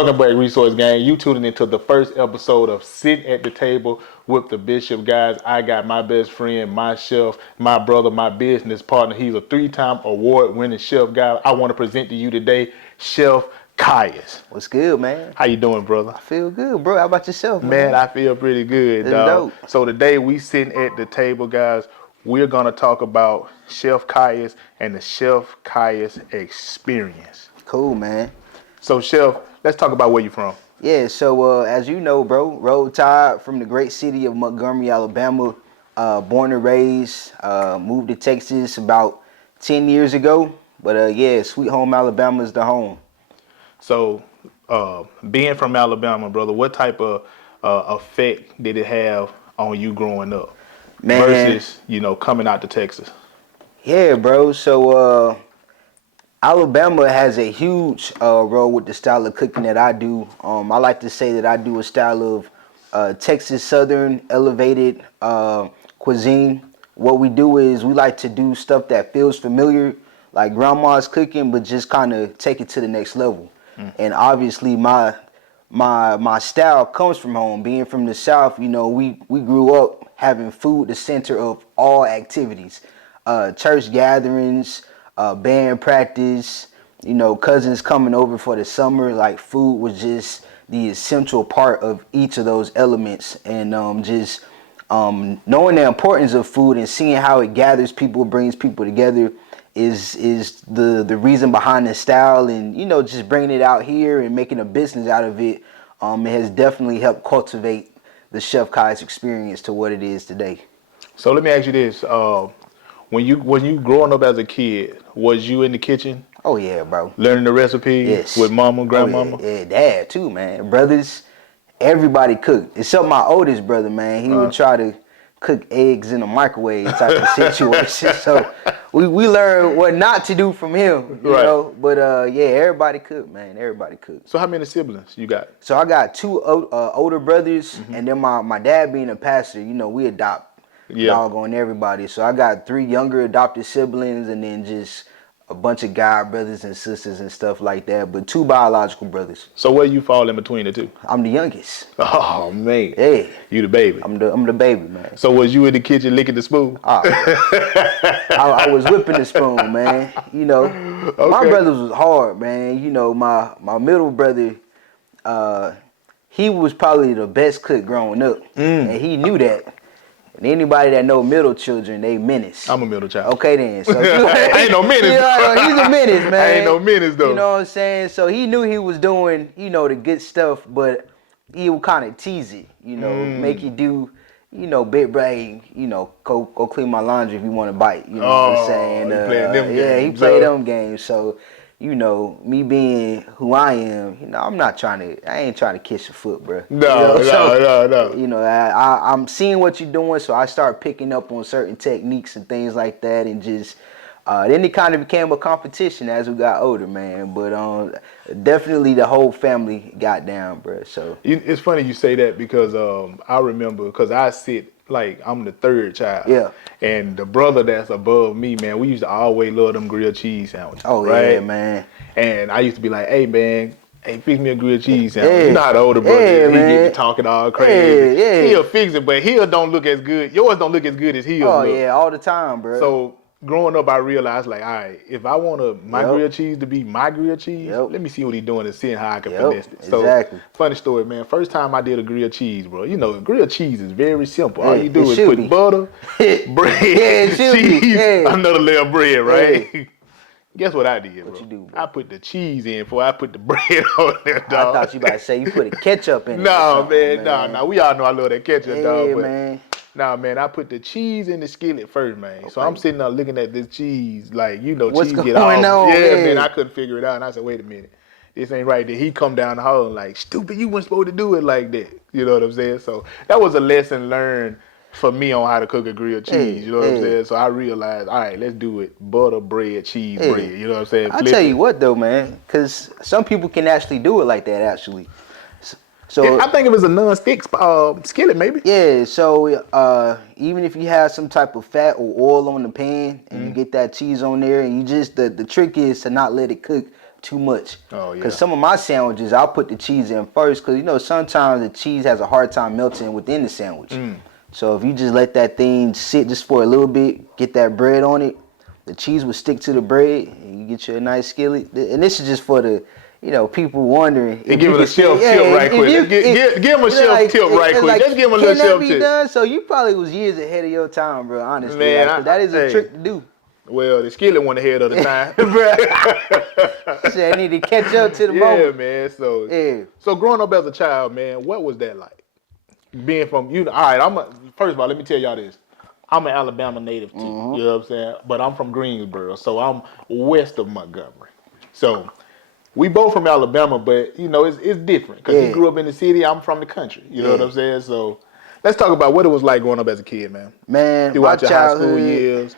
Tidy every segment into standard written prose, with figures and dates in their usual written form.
Welcome back, Resource Gang. You tuning into the first episode of Sitting at the Table with the Bishop guys. I got my best friend, my chef, my brother, my business partner. He's a 3-time award-winning chef guy. I want to present to you today, Chef Kaius. What's good, man? How you doing, brother? I feel good, bro. How about yourself, man? Man, I feel pretty good, That's dog. dope. So today we sitting at the table, guys. We're going to talk about Chef Kaius and the Chef Kaius experience. Cool, man. So, Chef, let's talk about where you from. Yeah, so as you know, bro, Roll Tide from the great city of Montgomery, Alabama. Born and raised, moved to Texas about 10 years ago. But yeah, Sweet Home Alabama is the home. So, being from Alabama, brother, what type of effect did it have on you growing up, Man. versus coming out to Texas? Yeah, bro. So Alabama has a huge role with the style of cooking that I do. I like to say that I do a style of Texas Southern elevated cuisine. What we do is we like to do stuff that feels familiar, like grandma's cooking, but just kind of take it to the next level. And obviously my style comes from home. Being from the South, we grew up having food the center of all activities, church gatherings, band practice, cousins coming over for the summer. Like, food was just the essential part of each of those elements. And just knowing the importance of food and seeing how it gathers people, brings people together, is the reason behind the style. And just bringing it out here and making a business out of it, it has definitely helped cultivate the Chef Kai's experience to what it is today. So let me ask you this: when you growing up as a kid, was you in the kitchen? Oh yeah, bro. Learning the recipes Yes. with mama, grandmama? Oh, yeah, dad too, man. Brothers, everybody cooked. Except my oldest brother, man. He would try to cook eggs in a microwave type of situation. So we learned what not to do from him, you know. But yeah, everybody cooked, man. Everybody cooked. So how many siblings you got? So I got two older brothers, and then my dad being a pastor, we adopt doggone everybody. So I got 3 younger adopted siblings, and then just a bunch of god brothers and sisters and stuff like that, but 2 biological brothers. So where you fall in between the 2? I'm the youngest. Oh man. Yeah. You the baby. I'm the baby, man. So was you in the kitchen licking the spoon? I was whipping the spoon, man. My brothers was hard, man. My middle brother, he was probably the best cook growing up, and he knew that. And anybody that know middle children, they menace. I'm a middle child. Okay then. So I ain't no menace. He's a menace, man. I ain't no menace though. You know what I'm saying? So he knew he was doing, the good stuff, but he would kind of tease it, make you do, big brain, go clean my laundry if you want to bite. You know what I'm saying? He playing them games. He played them games. So, me being who I am, I ain't trying to kiss your foot, bro. No. I'm seeing what you're doing, so I start picking up on certain techniques and things like that, and just then it kind of became a competition as we got older, man. But definitely the whole family got down, bro. So it's funny you say that because I remember, because I sit like I'm the 3rd child. Yeah. And the brother that's above me, man, we used to always love them grilled cheese sandwiches. Oh right? yeah, man. And I used to be like, hey man, fix me a grilled cheese sandwich. You know how the older brother is. He get to talking all crazy. Yeah. He'll fix it, but his don't look as good. Yours don't look as good as his. Oh look. yeah, all the time, bro. So growing up, I realized, like, all right, if I want my grilled cheese to be my grilled cheese, let me see what he's doing and seeing how I can finesse it. So, exactly. Funny story, man. First time I did a grilled cheese, bro. Grilled cheese is very simple. All Yeah, you do is put butter, bread, cheese, another layer of bread, right? Yeah. Guess what I did, bro? What you do, bro? I put the cheese in before I put the bread on there, dog. I thought you about to say you put a ketchup in it. No, man. No. We all know I love that ketchup, dog. Yeah, But man. nah, man, I put the cheese in the skillet first, man. Okay. So I'm sitting there looking at this cheese, like, what's cheese going get all. on? Yeah, man, I couldn't figure it out. And I said, wait a minute. This ain't right. Then he come down the hall like, stupid, you weren't supposed to do it like that. You know what I'm saying? So that was a lesson learned for me on how to cook a grilled cheese. You know what I'm saying? So I realized, all right, let's do it. Butter, bread, cheese, bread. You know what I'm saying? I'll tell you what, though, man, because some people can actually do it like that, actually. So I think it was a non-stick skillet, maybe. Yeah. So even if you have some type of fat or oil on the pan and you get that cheese on there, and you just the trick is to not let it cook too much. Oh, yeah. Because some of my sandwiches, I'll put the cheese in first. Because, you know, sometimes the cheese has a hard time melting within the sandwich. So if you just let that thing sit just for a little bit, get that bread on it, the cheese will stick to the bread, and you get you a nice skillet. And this is just for the, you know, people wondering. And give it a shelf tip right quick. Give him a shelf tip right quick. Just give him a little shelf tip. Can that be done? So you probably was years ahead of your time, bro, honestly. Man, because that is a trick to do. Well, the skillet went ahead of the time. So I need to catch up to the moment. Yeah, man. So growing up as a child, man, what was that like? Being from you, all right. First of all, let me tell y'all this. I'm an Alabama native too. You know what I'm saying? But I'm from Greensboro, so I'm west of Montgomery. So we both from Alabama, but you know it's different because he grew up in the city. I'm from the country. You know what I'm saying? So let's talk about what it was like growing up as a kid, man. Man, throughout my your high school childhood years.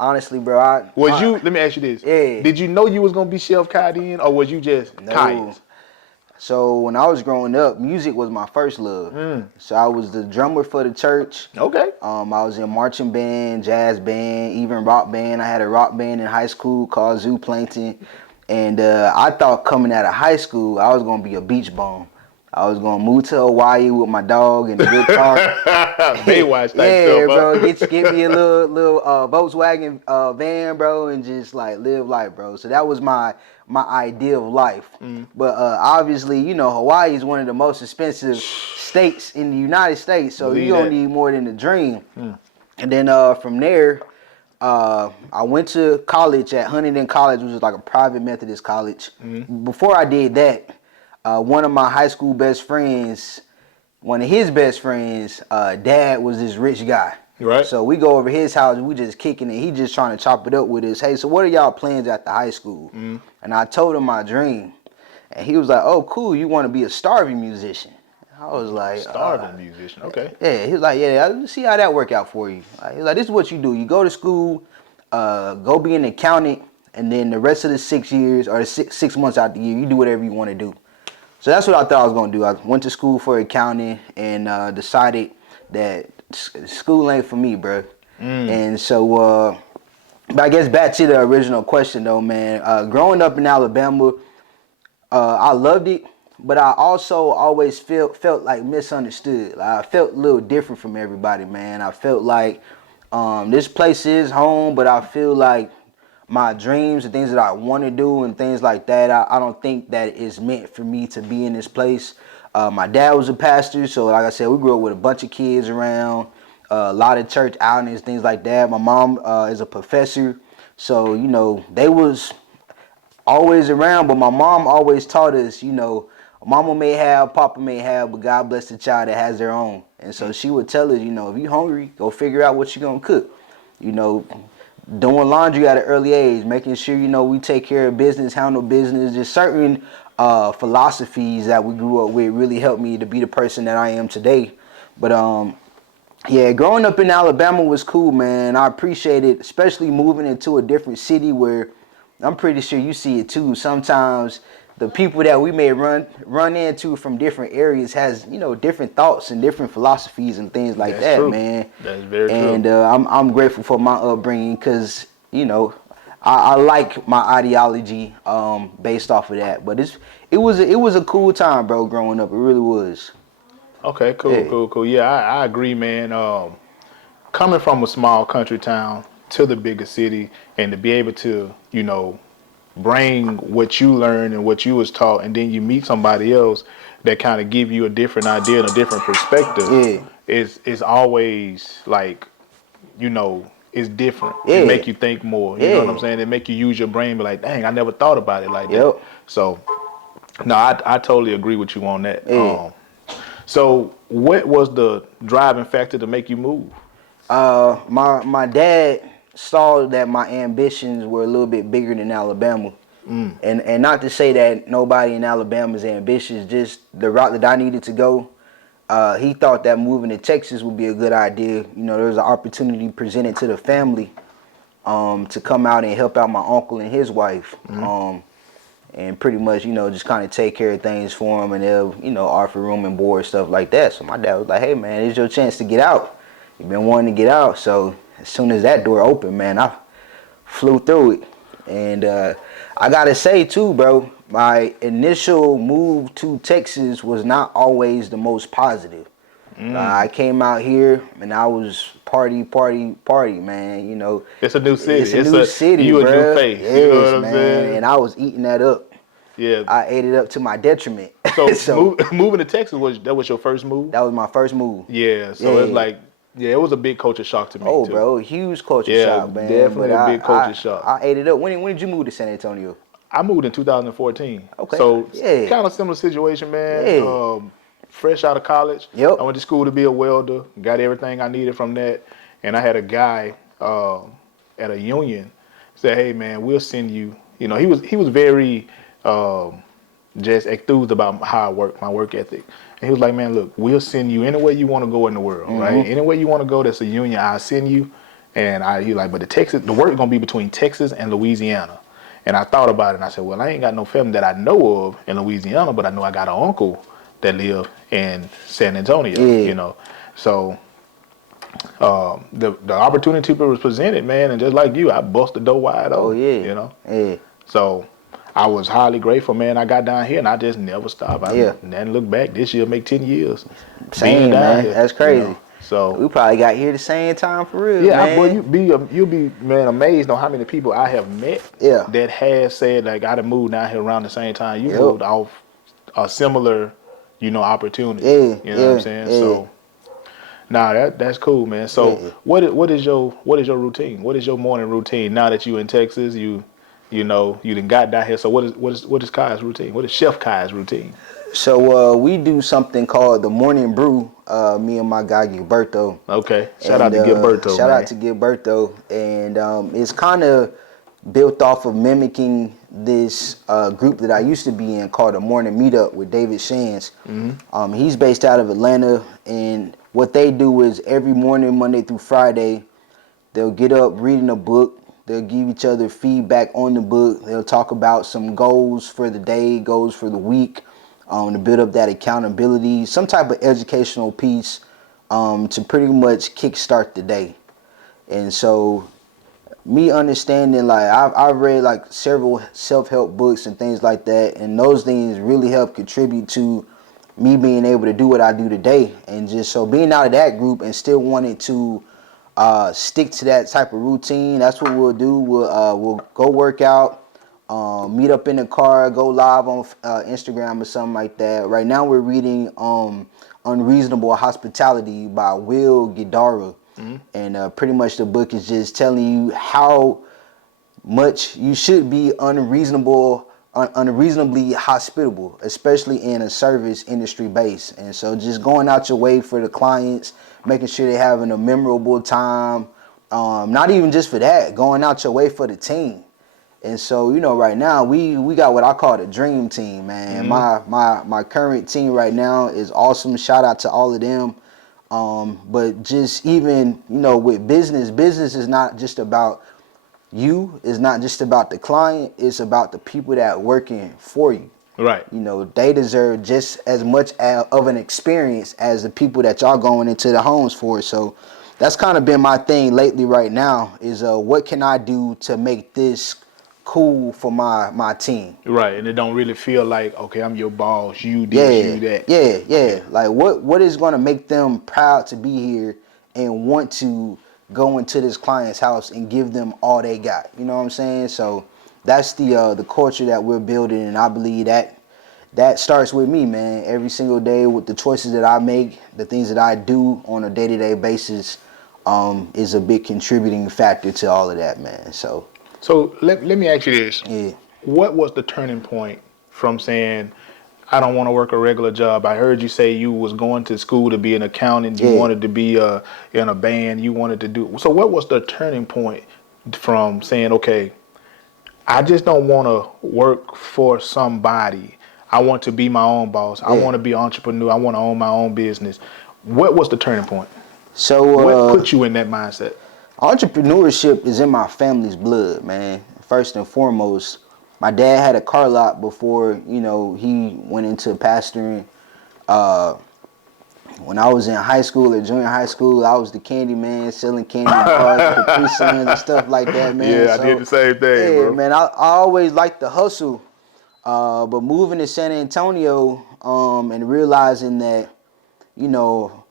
Honestly, bro, let me ask you this. Yeah. Did you know you was gonna be Chef Kai, or was you just Kaius? So when I was growing up, music was my first love. So I was the drummer for the church. Okay. I was in marching band, jazz band, even rock band. I had a rock band in high school called Zooplankton. And I thought coming out of high school, I was going to be a beach bum. I was going to move to Hawaii with my dog and a good car. Baywatch type yeah, stuff, bro. Get me a little Volkswagen van, bro, and just like live life, bro. So that was my idea of life. But obviously, you know, Hawaii is one of the most expensive states in the United States. So you don't need more than a dream. And then from there, I went to college at Huntington College, which is like a private Methodist college. Before I did that, one of my high school best friends, one of his best friends, dad was this rich guy. Right. So we go over his house, we just kicking it. He just trying to chop it up with us. Hey, so what are y'all plans after high school? And I told him my dream. And he was like, oh, cool, you want to be a starving musician. I was like, starving musician, okay. Yeah, he was like, yeah, let's see how that work out for you. He was like, this is what you do. You go to school, go be an accountant, and then the rest of the 6 years or the 6 months out the year, you do whatever you want to do. So that's what I thought I was going to do. I went to school for accounting and decided that school ain't for me, bro. And so, but I guess back to the original question though, man. Growing up in Alabama, I loved it, but I also always felt like misunderstood. Like, I felt a little different from everybody, man. I felt like this place is home, but I feel like my dreams and things that I want to do and things like that, I don't think that it's meant for me to be in this place. My dad was a pastor, so like I said, we grew up with a bunch of kids around, a lot of church outings, things like that. My mom is a professor, so, you know, they was always around, but my mom always taught us, you know, mama may have, papa may have, but God bless the child that has their own. And so she would tell us, you know, if you're hungry, go figure out what you're going to cook. You know, doing laundry at an early age, making sure, you know, we take care of business, handle business. Just certain philosophies that we grew up with really helped me to be the person that I am today. But yeah, growing up in Alabama was cool, man. I appreciate it, especially moving into a different city where I'm pretty sure you see it too. Sometimes the people that we may run into from different areas has, you know, different thoughts and different philosophies and things like that, true. Man. That's very true. And I'm grateful for my upbringing because, you know, I like my ideology based off of that. But it was a cool time, bro, growing up. It really was. Okay, cool. Yeah, I agree, man. Coming from a small country town to the bigger city and to be able to, you know, bring what you learned and what you was taught, and then you meet somebody else that kind of give you a different idea and a different perspective. It's always like, you know, it's different. It make you think more. You know what I'm saying? It make you use your brain. Be like, dang, I never thought about it like that. So, no, I totally agree with you on that. So, what was the driving factor to make you move? My dad saw that my ambitions were a little bit bigger than Alabama. And not to say that nobody in Alabama is ambitious, just the route that I needed to go. He thought that moving to Texas would be a good idea. You know, there was an opportunity presented to the family to come out and help out my uncle and his wife. And pretty much, you know, just kind of take care of things for him, and they'll, you know, offer room and board, stuff like that. So my dad was like, hey, man, it's your chance to get out. You've been wanting to get out. So as soon as that door opened, man, I flew through it. And I gotta say too, bro, my initial move to Texas was not always the most positive. I came out here and I was party, party, party, man. You know, It's a new city. it's a new city, You a new bruh. face. You know Yes, what I'm man. saying? And I was eating that up. Yeah. I ate it up to my detriment. So So moving to Texas was your first move? that was my first move. Yeah. So it's Yeah. like, yeah, it was a big culture shock to me Oh, too. bro, huge culture Yeah, shock, man. But definitely a big culture shock. I ate it up. When did you move to San Antonio? I moved in 2014. Okay. So Yeah. kind of similar situation, man. Yeah. Fresh out of college, I Yep. went to school to be a welder. Got everything I needed from that, and I had a guy at a union say, "Hey, man, we'll send you." You know, he was very just enthused about how I work, my work ethic. And he was like, "Man, look, we'll send you anywhere you want to go in the world, right? Mm-hmm. Anywhere you want to go, that's a union. I'll send you." And he like, "But the work gonna be between Texas and Louisiana." And I thought about it, and I said, "Well, I ain't got no family that I know of in Louisiana, but I know I got an uncle that live in San Antonio, Yeah. you know." So the opportunity was presented, man, and just like you, I bust the door wide Oh open, yeah. you know. Yeah. So I was highly grateful, man. I got down here and I just never stopped. I Yeah. didn't look back. This year make 10 years being Same, down man. here, That's you crazy. know. So We probably got here the same time for real, yeah, boy, man. you'll be man amazed on how many people I have met Yeah. that have said like I'd have moved down here around the same time you Yep. moved off a similar, opportunity. Yeah. You know what I'm Yeah. saying? Yeah. So nah, that's cool, man. So Yeah. what is your routine? What is your morning routine now that you in Texas? You done got down here. So what is Kai's routine? What is Chef Kai's routine? So we do something called the morning brew. Me and my guy Gilberto. Okay, shout out And to Gilberto, shout out man. to Gilberto. And it's kind of built off of mimicking this group that I used to be in called the Morning Meetup with David Shands. He's based out of Atlanta, and what they do is every morning, Monday through Friday, they'll get up reading a book. They'll give each other feedback on the book. They'll talk about some goals for the day, goals for the week, to build up that accountability, some type of educational piece to pretty much kickstart the day. And so me understanding, like I've read like several self-help books and things like that, and those things really help contribute to me being able to do what I do today. And just so being out of that group and still wanting to stick to that type of routine, that's what we'll do. We'll go work out, meet up in the car, go live on Instagram or something like that. Right now we're reading Unreasonable Hospitality by Will Guidara. And pretty much the book is just telling you how much you should be unreasonably hospitable, especially in a service industry base. And so just going out your way for the clients, making sure they're having a memorable time. Not even just for that, going out your way for the team. And so, right now we got what I call the dream team, man. My current team right now is awesome. Shout out to all of them. But just even, with business is not just about you. It's not just about the client. It's about the people that are working for you. Right. They deserve just as much of an experience as the people that y'all going into the homes for. So that's kind of been my thing lately right now is what can I do to make this cool for my team. Right, and it don't really feel like, okay, I'm your boss, you this, Yeah, you that. yeah, yeah. Okay. Like what is going to make them proud to be here and want to go into this client's house and give them all they got. You know what I'm saying? So that's the culture that we're building, and I believe that starts with me, man. Every single day with the choices that I make, the things that I do on a day-to-day basis, is a big contributing factor to all of that, man. So let me ask you this. yeah. What was the turning point from saying, I don't want to work a regular job? I heard you say you was going to school to be an accountant. You Yeah. wanted to be in a band. You wanted to do. So what was the turning point from saying, okay, I just don't want to work for somebody. I want to be my own boss. I Yeah. want to be an entrepreneur. I want to own my own business. What was the turning point? So What put you in that mindset? entrepreneurship is in my family's blood, man. First and foremost, my dad had a car lot before, he went into pastoring. When I was in high school or junior high school, I was the candy man selling candy bars and Capri Suns and stuff like that, man. Yeah, I did So, the same thing, yeah, bro. man, I always liked the hustle. But moving to San Antonio, and realizing that, you know,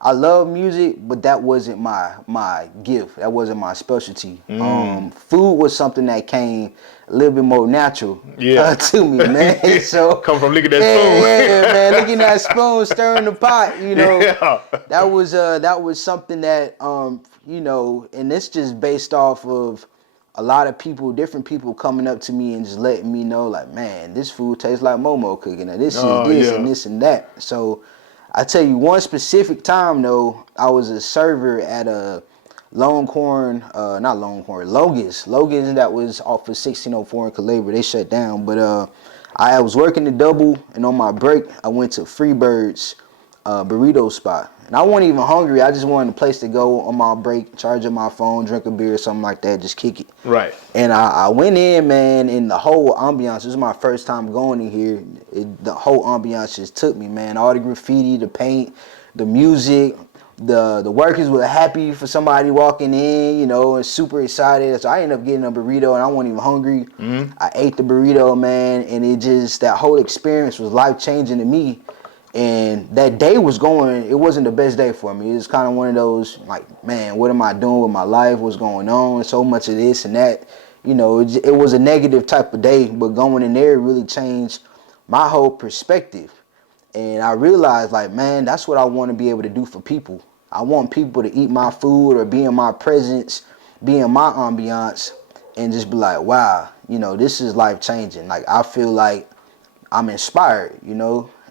I love music, but that wasn't my gift. That wasn't my specialty. Food was something that came a little bit more natural Yeah. to me, man. So Come from licking that yeah, man, spoon. looking at spoon, stirring the pot, Yeah. that was something that and it's just based off of a lot of people, different people coming up to me and just letting me know, like, man, this food tastes like Momo cooking, and this is Oh, this and yeah. this and that. So I tell you one specific time though, I was a server at a not Longhorn, Logan's that was off of 1604 in Calabria. They shut down, but I was working the double, and on my break, I went to Freebird's burrito spot. And I wasn't even hungry. I just wanted a place to go on my break, charge up my phone, drink a beer or something like that, just kick it. Right. And I went in, man, and the whole ambiance, this was my first time going in here. The whole ambiance just took me, man. All the graffiti, the paint, the music, the workers were happy for somebody walking in, and super excited. So I ended up getting a burrito, and I wasn't even hungry. I ate the burrito, man, and that whole experience was life-changing to me. And that day it wasn't the best day for me. It was kind of one of those, like, man, what am I doing with my life? What's going on? So much of this and that. It was a negative type of day, but going in there really changed my whole perspective. And I realized, like, man, that's what I want to be able to do for people. I want people to eat my food or be in my presence, be in my ambiance, and just be like, wow, this is life changing. Like, I feel like I'm inspired,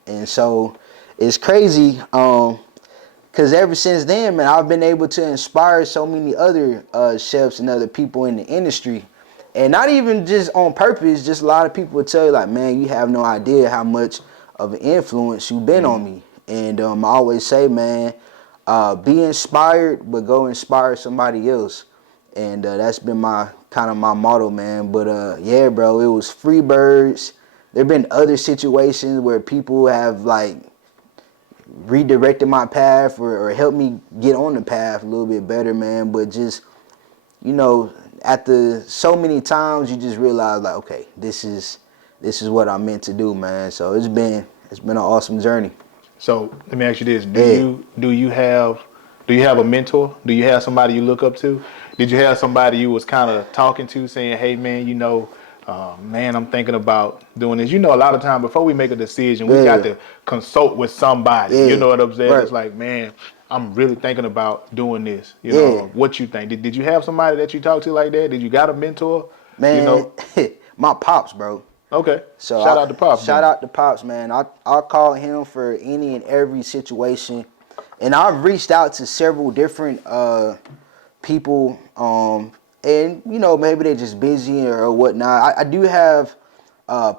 And so it's crazy, because ever since then, man, I've been able to inspire so many other chefs and other people in the industry. And not even just on purpose, just a lot of people would tell you, like, man, you have no idea how much of an influence you've been on me. And I always say, man, be inspired, but go inspire somebody else. And that's been my motto, man. But yeah, bro, it was free birds. There have been other situations where people have, like, redirected my path or helped me get on the path a little bit better, man. But just, after so many times, you just realize, like, okay, this is what I'm meant to do, man. So it's been an awesome journey. So let me ask you this: Yeah. do you have a mentor? Do you have somebody you look up to? Did you have somebody you was kind of talking to, saying, "Hey, man, man, I'm thinking about doing this." A lot of time before we make a decision, we got Yeah. to consult with somebody. You Yeah. know what I'm saying? Right. It's like, man, I'm really thinking about doing this. Yeah. What you think? Did you have somebody that you talked to like that? Did you got a mentor? You Man, know? my pops, bro. Okay. So Shout out to Pops shout then. out to Pops, man. I call him for any and every situation, and I've reached out to several different people, and maybe they're just busy or whatnot. I do have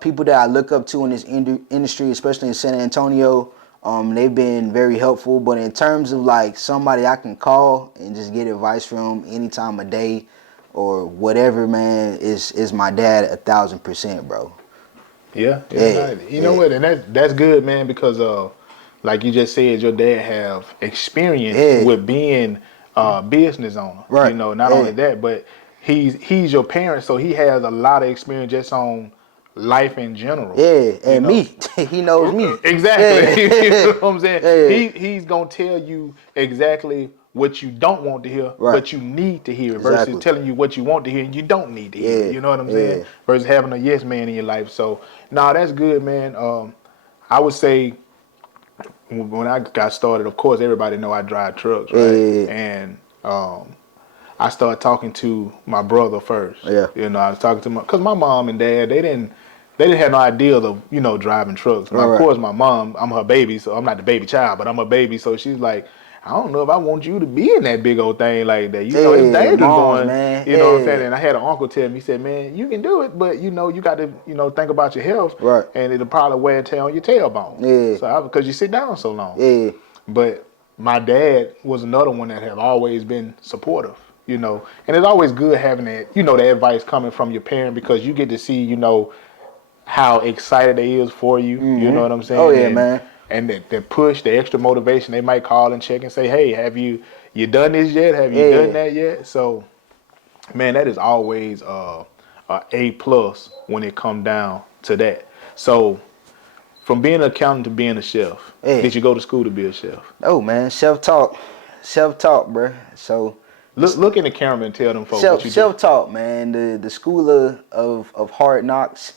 people that I look up to in this industry, especially in San Antonio. They've been very helpful, but in terms of, like, somebody I can call and just get advice from any time of day or whatever, man, is my dad 1,000%, bro. Yeah, yeah. Yeah, Nah, you know yeah, what? And that's good, man, because like you just said, your dad have experience yeah, with being a business owner. right, Not only yeah, that, but he's your parent, so he has a lot of experience just on life in general. yeah, You and know. me, he knows me. Exactly. You Yeah, know what I'm saying? yeah, He's gonna tell you exactly what you don't want to hear, right, but you need to hear it, versus exactly. telling you what you want to hear and you don't need to hear it. Yeah, You know what I'm saying? yeah, Versus having a yes man in your life. So, nah, that's good, man. I would say when I got started, of course, everybody know I drive trucks, yeah, right? yeah, And I started talking to my brother first. yeah, I was talking to cause my mom and dad, they didn't have no idea of, driving trucks. right, Of right. course, my mom, I'm her baby, so I'm not the baby child, but I'm her baby. So she's like, I don't know if I want you to be in that big old thing like that. It's Yeah, dangerous moms, going, man. you know what I'm saying? Yeah, And I had an uncle tell me, he said, man, you can do it, but, you got to, think about your health, right. and it'll probably wear and tear on your tailbone. Yeah, So, because you sit down so long. yeah, But my dad was another one that have always been supportive, And it's always good having that, the advice coming from your parent, because you get to see, how excited they is for you. You know what I'm oh saying? yeah, And man. and that push, the extra motivation, they might call and check and say, hey, have you done this yet? Have you done Yeah. that yet? So, man, that is always a plus when it come down to that. So, from being an accountant to being a chef, Yeah. did you go to school to be a chef? Oh man, self-taught, bruh. So Look in the camera and tell them folks what you did. self-taught, man. The school of hard knocks,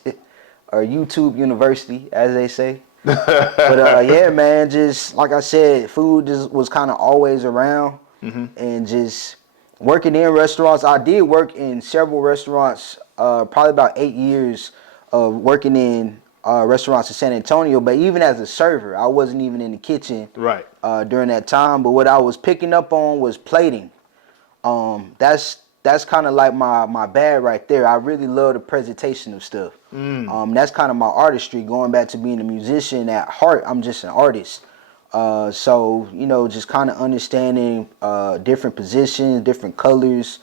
or YouTube University, as they say. But yeah, man, just like I said, food just was kind of always around, and just working in restaurants. I did work in several restaurants, probably about 8 years of working in restaurants in San Antonio. But even as a server, I wasn't even in the kitchen Right. during that time. But what I was picking up on was plating. That's kind of like my bag right there. I really love the presentation of stuff. That's kind of my artistry. Going back to being a musician at heart, I'm just an artist. So just kind of understanding different positions, different colors,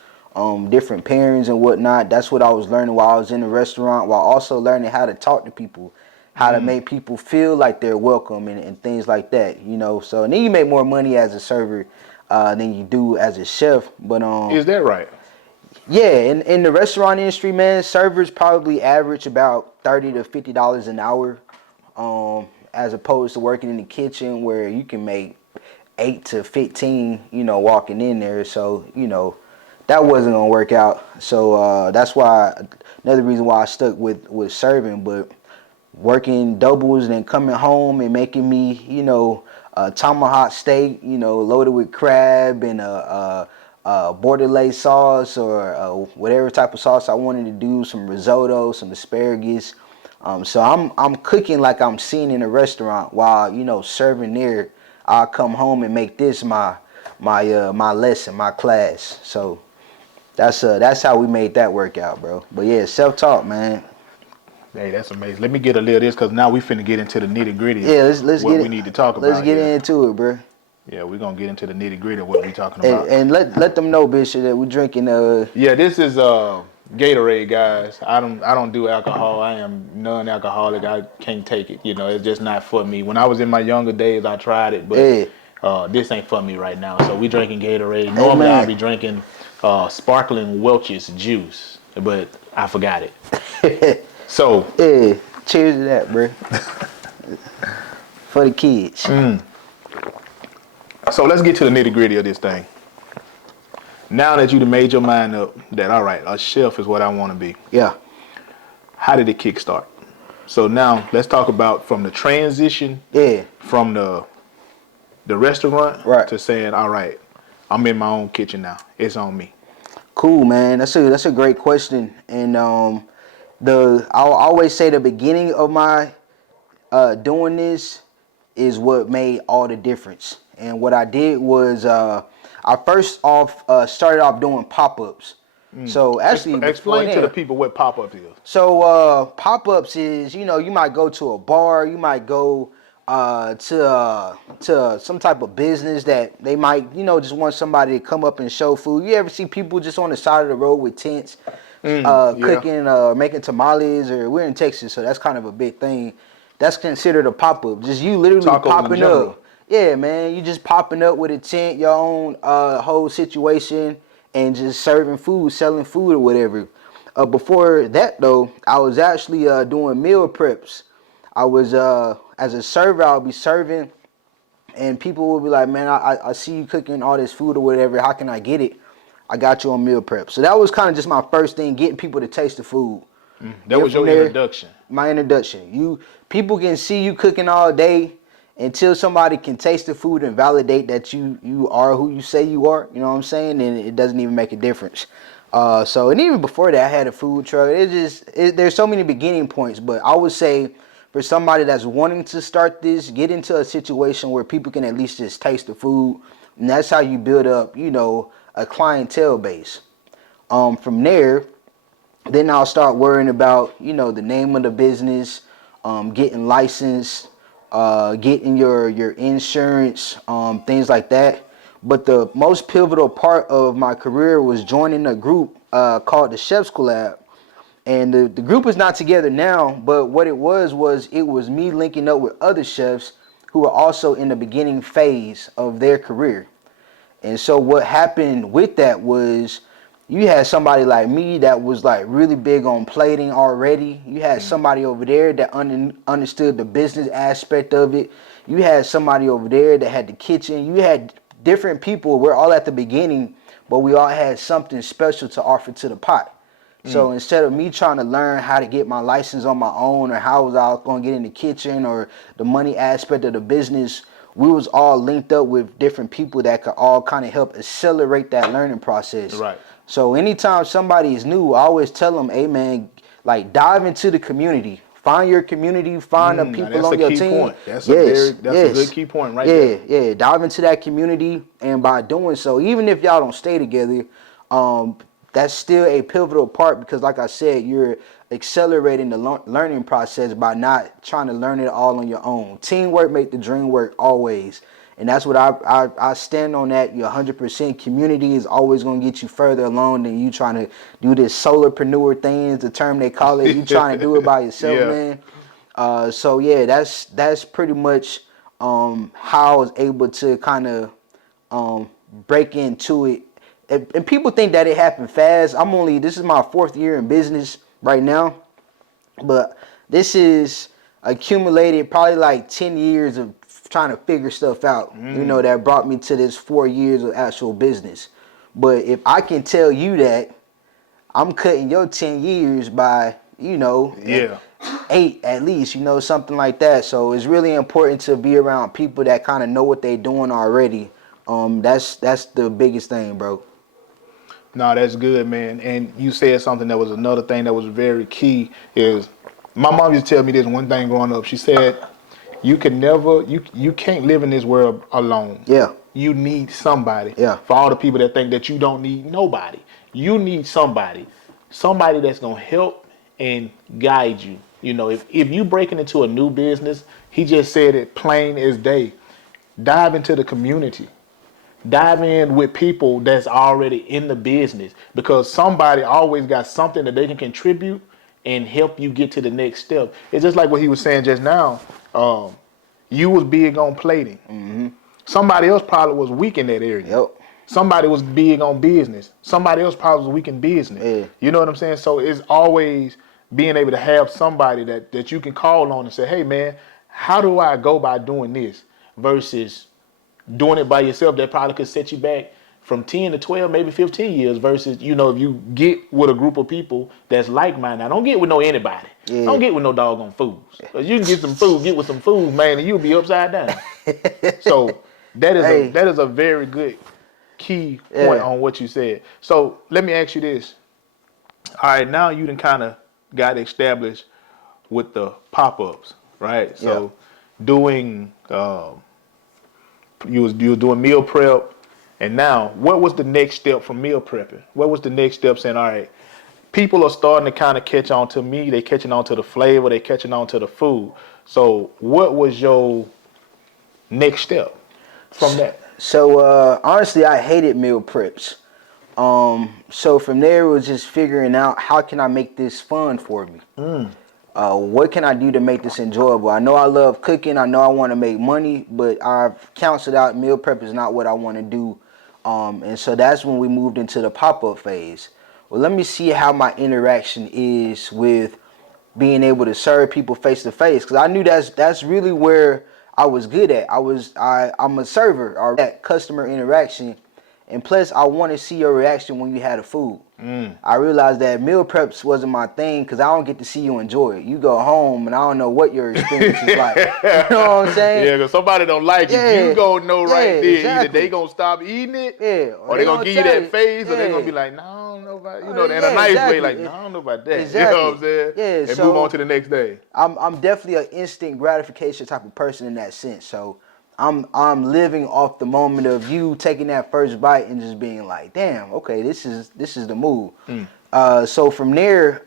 different pairings and whatnot. That's what I was learning while I was in the restaurant, while also learning how to talk to people, how to make people feel like they're welcome, and things like that. So and then you make more money as a server than you do as a chef. But Is that right? yeah, in the restaurant industry, man, servers probably average about $30 to $50 an hour, as opposed to working in the kitchen where you can make 8 to 15, walking in there. So that wasn't gonna work out. So that's why another reason why I stuck with serving. But working doubles and then coming home and making me, a tomahawk steak, loaded with crab and bordelaise sauce, or whatever type of sauce I wanted to do, some risotto, some asparagus. So I'm cooking like I'm seen in a restaurant while serving there. I'll come home and make this my lesson, my class. So that's how we made that work out, bro. But yeah, self-taught, man. Hey, that's amazing. Let me get a little of this because now we finna get into the nitty gritty. Yeah, let's what get we need to talk let's about get here. into it, bro. Yeah, we're gonna get into the nitty gritty of what we talking And, about. and let them know, Bishop, that we're drinking. Yeah, this is Gatorade, guys. I don't do alcohol. I am non-alcoholic. I can't take it. It's just not for me. When I was in my younger days, I tried it, Yeah. but this ain't for me right now. So we drinking Gatorade. Normally Amen. I'll be drinking sparkling Welch's juice, but I forgot it. So Yeah. Cheers to that, bro. For the kids. So let's get to the nitty gritty of this thing. Now that you've made your mind up that, all right, a chef is what I want to be, Yeah. how did it kickstart? So now let's talk about from the transition Yeah. from the restaurant Right. to saying, all right, I'm in my own kitchen now. It's on me. Cool, man. That's a great question. And I'll always say the beginning of my doing this is what made all the difference. And what I did was I first off started off doing pop-ups. So actually before Explain to the then, people what pop-up is. so pop-ups is, you might go to a bar, you might go to some type of business that they might, just want somebody to come up and show food. You ever see people just on the side of the road with tents, Yeah. cooking, making tamales? Or we're in Texas, so that's kind of a big thing. That's considered a pop-up. Just you literally Tacos in popping general. up. Yeah, man, you just popping up with a tent, your own whole situation, and just serving food, selling food or whatever. Before that though, I was actually doing meal preps. I was as a server, I'll be serving, and people will be like, "Man, I see you cooking all this food or whatever. How can I get it?" I got you on meal prep. So that was kind of just my first thing, getting people to taste the food. That was From your there, introduction. my introduction. People can see you cooking all day until somebody can taste the food and validate that you are who you say you are. You know what I'm saying? And it doesn't even make a difference. So and even before that, I had a food truck. There's so many beginning points, but I would say for somebody that's wanting to start this, get into a situation where people can at least just taste the food, and that's how you build up, a clientele base. From there, then I'll start worrying about, the name of the business, getting licensed, getting your insurance, things like that. But the most pivotal part of my career was joining a group called the Chefs Collab. And the group is not together now, but what it was me linking up with other chefs who are also in the beginning phase of their career. And so what happened with that was you had somebody like me that was like really big on plating already. You had somebody over there that understood the business aspect of it. You had somebody over there that had the kitchen. You had different people. We're all at the beginning, but we all had something special to offer to the pot. So instead of me trying to learn how to get my license on my own, or how was I going to get in the kitchen, or the money aspect of the business, we was all linked up with different people that could all kind of help accelerate that learning process. Right. So anytime somebody is new, I always tell them, hey man, like dive into the community. Find your community, find the people on your team. That's a good key point right there. Yeah, dive into that community, and by doing so, even if y'all don't stay together, that's still a pivotal part, because like I said, you're accelerating the learning process by not trying to learn it all on your own. Teamwork make the dream work always. And that's what I stand on that. You're 100%. Community is always going to get you further along than you trying to do this solopreneur thing, is the term they call it. You trying to do it by yourself, man. So yeah, that's pretty much how I was able to kind of break into it. And people think that it happened fast. This is my 4th year in business right now, but this is accumulated probably like 10 years of trying to figure stuff out, that brought me to this 4 years of actual business. But if I can tell you that, I'm cutting your 10 years by, 8 at least, something like that. So it's really important to be around people that kind of know what they're doing already. That's the biggest thing, bro. No, that's good, man. And you said something that was another thing that was very key is, my mom used to tell me this one thing growing up. She said, you can't live in this world alone. Yeah. You need somebody. Yeah. For all the people that think that you don't need nobody, you need somebody that's gonna help and guide you. If you breaking into a new business, he just said it plain as day. Dive into the community. Dive in with people that's already in the business, because somebody always got something that they can contribute and help you get to the next step. It's just like what he was saying just now. You was big on plating. Mm-hmm. Somebody else probably was weak in that area. Yep. Somebody was big on business. Somebody else probably was weak in business. Yeah. You know what I'm saying? So it's always being able to have somebody that you can call on and say, hey man, how do I go by doing this, versus doing it by yourself. That probably could set you back from 10 to 12, maybe 15 years, versus, if you get with a group of people that's like-minded. Now, don't get with anybody. Yeah. Don't get with no doggone fools. Because you can get with some fools, man, and you'll be upside down. So that is a very good key point on what you said. So let me ask you this. All right, now you done kind of got established with the pop-ups, right? So doing... You was doing meal prep, and now what was the next step from meal prepping? What was the next step, saying, all right, people are starting to kind of catch on to me, they catching on to the flavor, they catching on to the food. So what was your next step from that? So honestly, I hated meal preps. So from there, it was just figuring out, how can I make this fun for me? What can I do to make this enjoyable? I know I love cooking. I know I want to make money, but I've counseled out meal prep is not what I want to do. And so that's when we moved into the pop-up phase. Well, let me see how my interaction is with being able to serve people face to face, because I knew that's really where I was good at. I'm a server, or that customer interaction. And plus, I want to see your reaction when you had the food. I realized that meal preps wasn't my thing, because I don't get to see you enjoy it. You go home and I don't know what your experience is like. You know what I'm saying? Yeah, because somebody don't like it. You gonna know right there. Exactly. Either they gonna stop eating it, or they gonna give you that face, or they gonna be like, no, I don't know about, in a nice way, like, no, I don't know about that. Exactly. You know what I'm saying? Yeah, and move on to the next day. I'm definitely an instant gratification type of person in that sense. So I'm living off the moment of you taking that first bite and just being like, damn, okay, this is the move. So from there,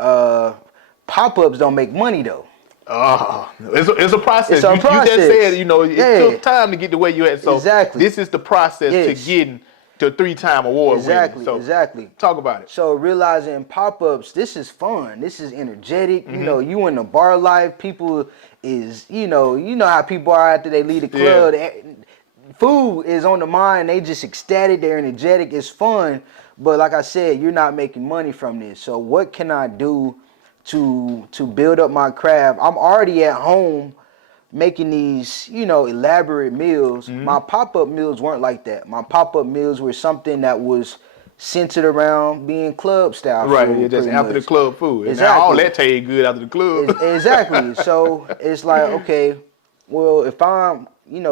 pop-ups don't make money though. It's a process. It's a process. You just said, it took time to get to where you at. So exactly. This is the process to getting to a 3-time award winning. Exactly, So exactly. talk about it. So realizing pop-ups, this is fun. This is energetic. Mm-hmm. You know, you in the bar life, people is, you know how people are after they leave the club. Yeah. Food is on the mind. They just ecstatic. They're energetic. It's fun. But like I said, you're not making money from this. So what can I do to build up my craft? I'm already at home making these, elaborate meals. Mm-hmm. My pop-up meals weren't like that. My pop-up meals were something that was centered around being club style Right, food, yeah, just pretty after the much. club food. And now all Exactly. that tastes good after the club. Exactly. So it's like, okay, well, if I'm,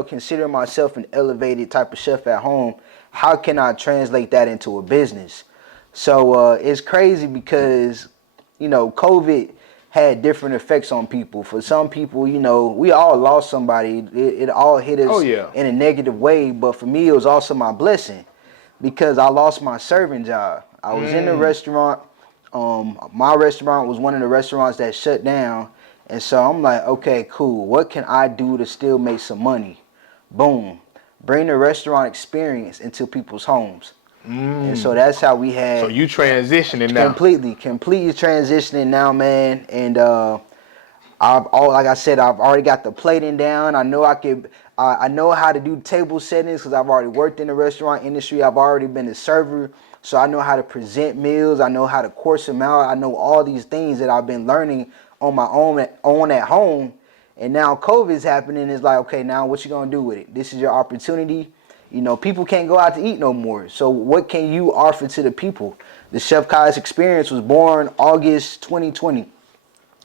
considering myself an elevated type of chef at home, how can I translate that into a business? So it's crazy because, COVID had different effects on people. For some people, we all lost somebody. It all hit us Oh, yeah. in a negative way. But for me, it was also my blessing because I lost my serving job. I was in the restaurant. My restaurant was one of the restaurants that shut down. And so I'm like, okay, cool. What can I do to still make some money? Boom. Bring the restaurant experience into people's homes. And so that's how we had So you transitioning now. completely transitioning now, man. And like I said, I've already got the plating down. I know I know how to do table settings because I've already worked in the restaurant industry. I've already been a server, so I know how to present meals. I know how to course them out. I know all these things that I've been learning on my own at home. And now COVID's happening. It's like, okay, now what you gonna do with it? This is your opportunity. People can't go out to eat no more. So what can you offer to the people? The Chef Kaius experience was born August 2020.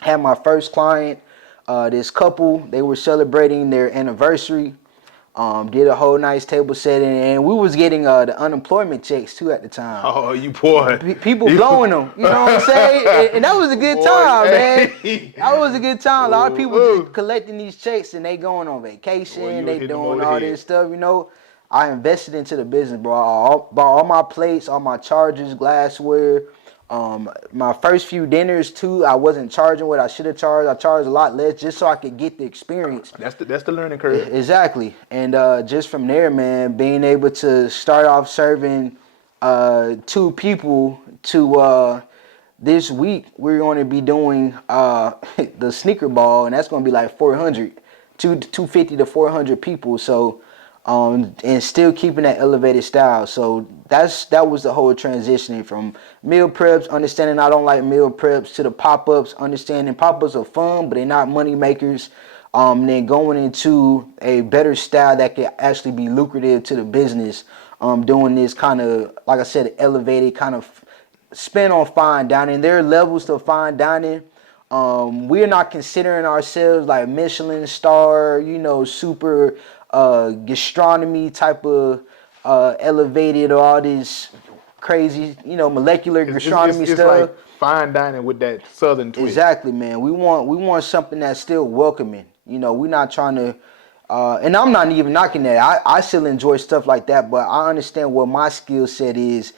Had my first client, this couple, they were celebrating their anniversary. Did a whole nice table setting, and we was getting the unemployment checks too at the time. Oh, you boy. People blowing them, you know what I'm saying? And that was a good time, man. That was a good time. A lot of people just collecting these checks and they going on vacation, they doing all this stuff, I invested into the business, bro. I bought all my plates, all my chargers, glassware. My first few dinners too, I wasn't charging what I should have charged. I charged a lot less just so I could get the experience. That's the learning curve. Exactly. And just from there, man, being able to start off serving 2 people to this week, we're going to be doing the sneaker ball, and that's going to be like 250 to 400 people. So and still keeping that elevated style. So that was the whole transitioning from meal preps, understanding I don't like meal preps, to the pop-ups, understanding pop-ups are fun, but they're not money makers. Then going into a better style that could actually be lucrative to the business. Doing this kind of, like I said, elevated kind of spin on fine dining. There are levels to fine dining. We're not considering ourselves like Michelin star, super gastronomy type of elevated or all this crazy, molecular gastronomy it's stuff. like fine dining with that southern twist. Exactly, man. We want something that's still welcoming. We're not trying to, and I'm not even knocking that. I still enjoy stuff like that, but I understand what my skill set is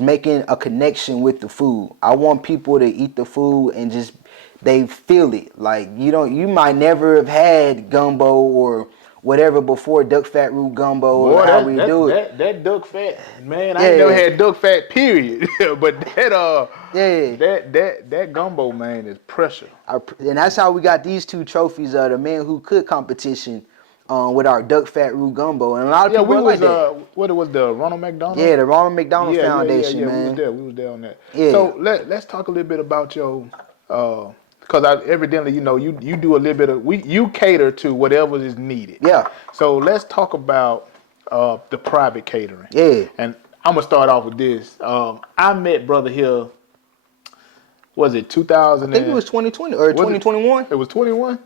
making a connection with the food. I want people to eat the food and just they feel it. Like you might never have had gumbo or whatever before, duck fat root gumbo, Boy, or how we do it. That duck fat, man, I ain't never had duck fat, period. But that gumbo, man, is pressure. And that's how we got these 2 trophies of the Men Who Cook competition with our duck fat root gumbo. And a lot of people like that. What it was, the Ronald McDonald? Yeah, the Ronald McDonald Foundation, man. We was there on that. Yeah. So let's talk a little bit about your because evidently, you do a little bit of you cater to whatever is needed. Yeah. So let's talk about the private catering. Yeah. And I'm gonna start off with this. I met brother here. Was it 2000? I think it was 2020 or 2021. It was 21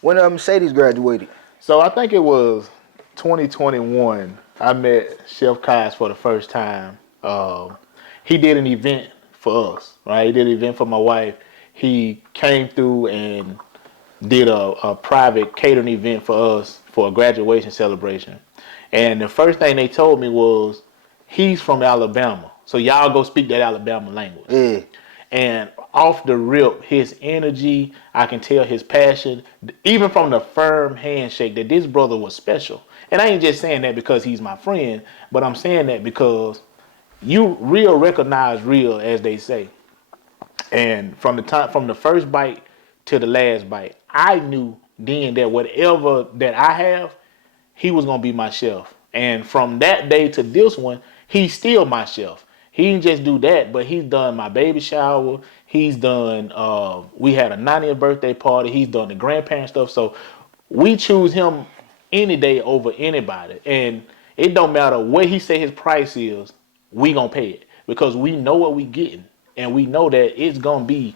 when Mercedes graduated. So I think it was 2021. I met Chef Kaius for the first time. He did an event for us, right? He did an event for my wife. He came through and did a private catering event for us for a graduation celebration. And the first thing they told me was, he's from Alabama, so y'all go speak that Alabama language. Yeah. And off the rip, his energy, I can tell his passion, even from the firm handshake, that this brother was special. And I ain't just saying that because he's my friend, but I'm saying that because you real recognize real, as they say. And from the first bite to the last bite, I knew then that whatever that I have, he was gonna be my chef. And from that day to this one, he's still my chef. He didn't just do that, but he's done my baby shower. He's done. We had a 90th birthday party. He's done the grandparent stuff. So we choose him any day over anybody, and it don't matter what he say his price is. We gonna pay it because we know what we getting, and we know that it's gonna be,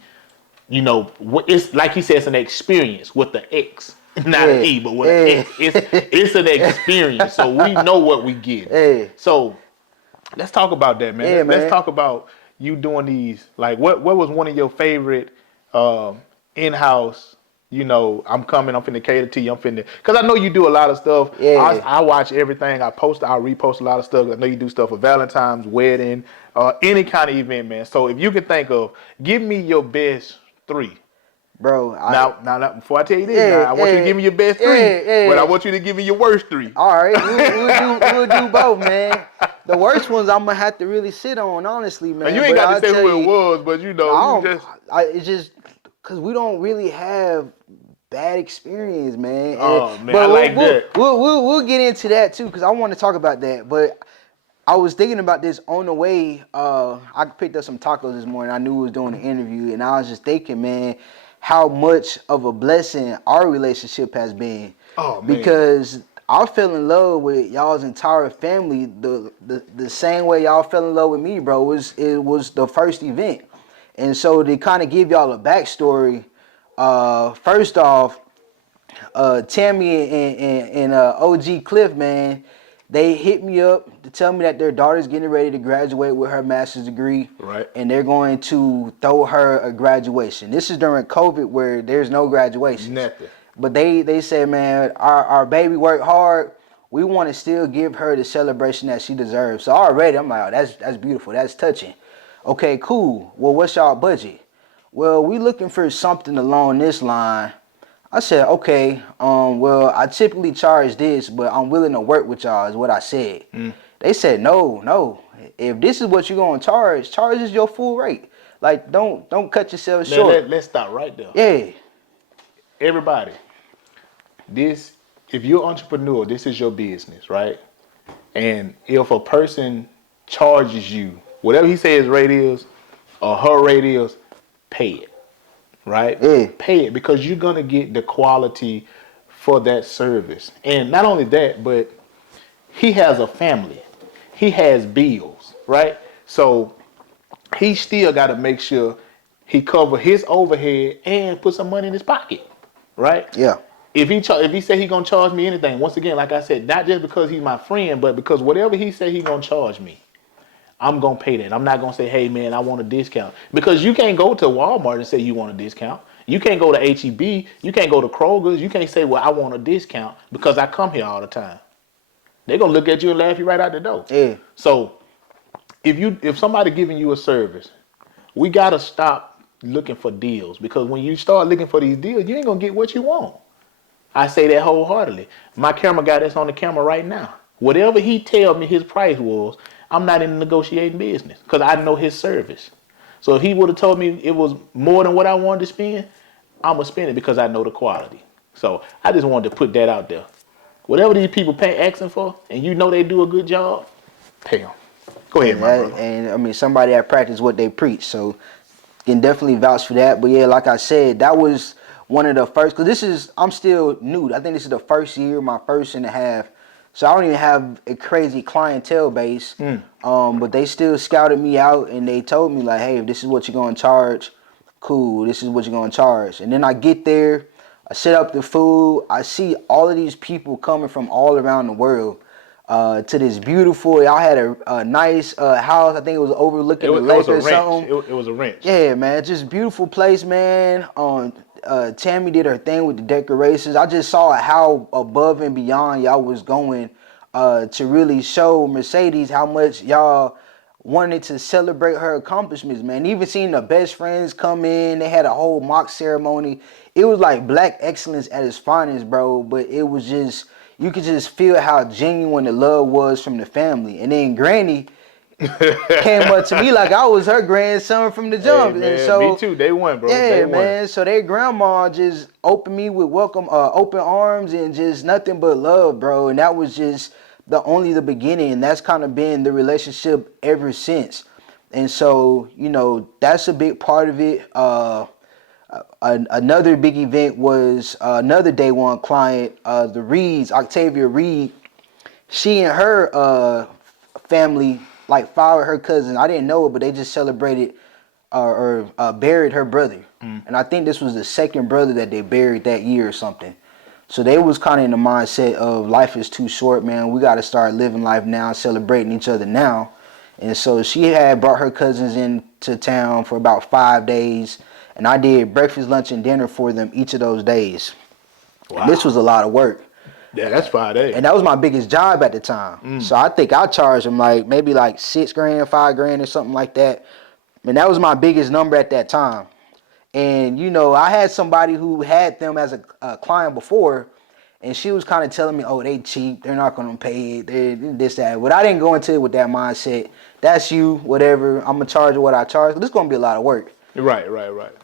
it's like he said, it's an experience with the X, not an Yeah. E, but with an Yeah. X. It's an experience, so we know what we get. Yeah. So let's talk about that, man. Yeah, Let's man. talk about you doing these. Like, what was one of your favorite in-house? I'm coming. I'm finna cater to you. I'm finna, because I know you do a lot of stuff. Yeah. I watch everything. I repost a lot of stuff. I know you do stuff for Valentine's, wedding, any kind of event, man. So if you can think of, give me your best three. Bro, Now, before I tell you this, yeah, now I want you to give me your best three, but I yeah. want you to give me your worst three. All right, we'll do both, man. The worst ones I'm gonna have to really sit on, honestly, Now man. you ain't But got to I'll say tell who it you, was, but you I don't. just. It's just because we don't really have bad experience, man. Oh man, I But like that. we'll get into that too, because I want to talk about that. But I was thinking about this on the way. I picked up some tacos this morning. I knew we was doing an interview, and I was just thinking, man, how much of a blessing our relationship has been. Oh man. Because I fell in love with y'all's entire family the same way y'all fell in love with me, bro. It was the first event, and so to kind of give y'all a backstory. First off, Tammy and OG Cliff, man, they hit me up to tell me that their daughter's getting ready to graduate with her master's degree. Right. And they're going to throw her a graduation. This is during COVID where there's no graduation. Nothing. But they said, man, our baby worked hard. We want to still give her the celebration that she deserves. So already I'm like, oh, that's beautiful. That's touching. Okay, cool. Well, what's y'all budget? Well, we looking for something along this line. I said, okay, well, I typically charge this, but I'm willing to work with y'all, is what I said. They said, no. If this is what you're gonna charge is your full rate. Like, don't cut yourself short. Let's stop right there. Yeah. Everybody, if you're an entrepreneur, this is your business, right? And if a person charges you, whatever he says rate is, or her rate is, pay it. Right? Yeah. Pay it, because you're gonna get the quality for that service. And not only that, but he has a family. He has bills, right? So he still got to make sure he cover his overhead and put some money in his pocket, right? Yeah. If he say he gonna charge me anything, once again, like I said, not just because he's my friend, but because whatever he say he gonna charge me, I'm gonna pay that. I'm not gonna say, hey man, I want a discount. Because you can't go to Walmart and say you want a discount. You can't go to HEB. You can't go to Kroger's. You can't say, well, I want a discount because I come here all the time. They're gonna look at you and laugh you right out the door. Yeah. So if somebody giving you a service, we gotta stop looking for deals, because when you start looking for these deals, you ain't gonna get what you want. I say that wholeheartedly. My camera guy that's on the camera right now, whatever he tell me his price was, I'm not in the negotiating business because I know his service. So if he would have told me it was more than what I wanted to spend, I'm going to spend it because I know the quality. So I just wanted to put that out there. Whatever these people asking for, and you know they do a good job, pay them. Go ahead, my brother. And I mean, somebody that practice what they preach, so can definitely vouch for that. But yeah, like I said, that was one of the first, because I'm still new. I think this is the first year, my first and a half. So I don't even have a crazy clientele base, but they still scouted me out and they told me like, hey, if this is what you're going to charge, cool, this is what you're going to charge. And then I get there, I set up the food, I see all of these people coming from all around the world to this beautiful, y'all had a nice house, I think it was overlooking the lake or something. It was a ranch. Yeah, man, just beautiful place, man. Tammy did her thing with the decorations. I just saw how above and beyond y'all was going to really show Mercedes how much y'all wanted to celebrate her accomplishments, man. Even seeing the best friends come in, they had a whole mock ceremony. It was like black excellence at its finest, bro. But it was just, you could just feel how genuine the love was from the family. And then Granny came up to me like I was her grandson from the Hey jump. And man, me so, too. Day one, bro. Day yeah, one. man. So their grandma just opened me with open arms and just nothing but love, bro. And that was just the beginning. And that's kind of been the relationship ever since. And so, that's a big part of it. Another big event was another day one client, the Reeds, Octavia Reed. She and her family like followed her cousin. I didn't know it, but they just celebrated or buried her brother. And I think this was the second brother that they buried that year or something. So they was kind of in the mindset of life is too short, man. We got to start living life now, celebrating each other now. And so she had brought her cousins into town for about 5 days. And I did breakfast, lunch, and dinner for them each of those days. Wow. And this was a lot of work. Yeah, that's 5 days. And that was my biggest job at the time. So I think I charged them maybe like $6,000, $5,000 or something like that. And that was my biggest number at that time. And, I had somebody who had them as a client before, and she was kind of telling me, oh, they cheap. They're not going to pay it. They're this, that. But I didn't go into it with that mindset. That's you, whatever. I'm going to charge you what I charge. This is going to be a lot of work. Right.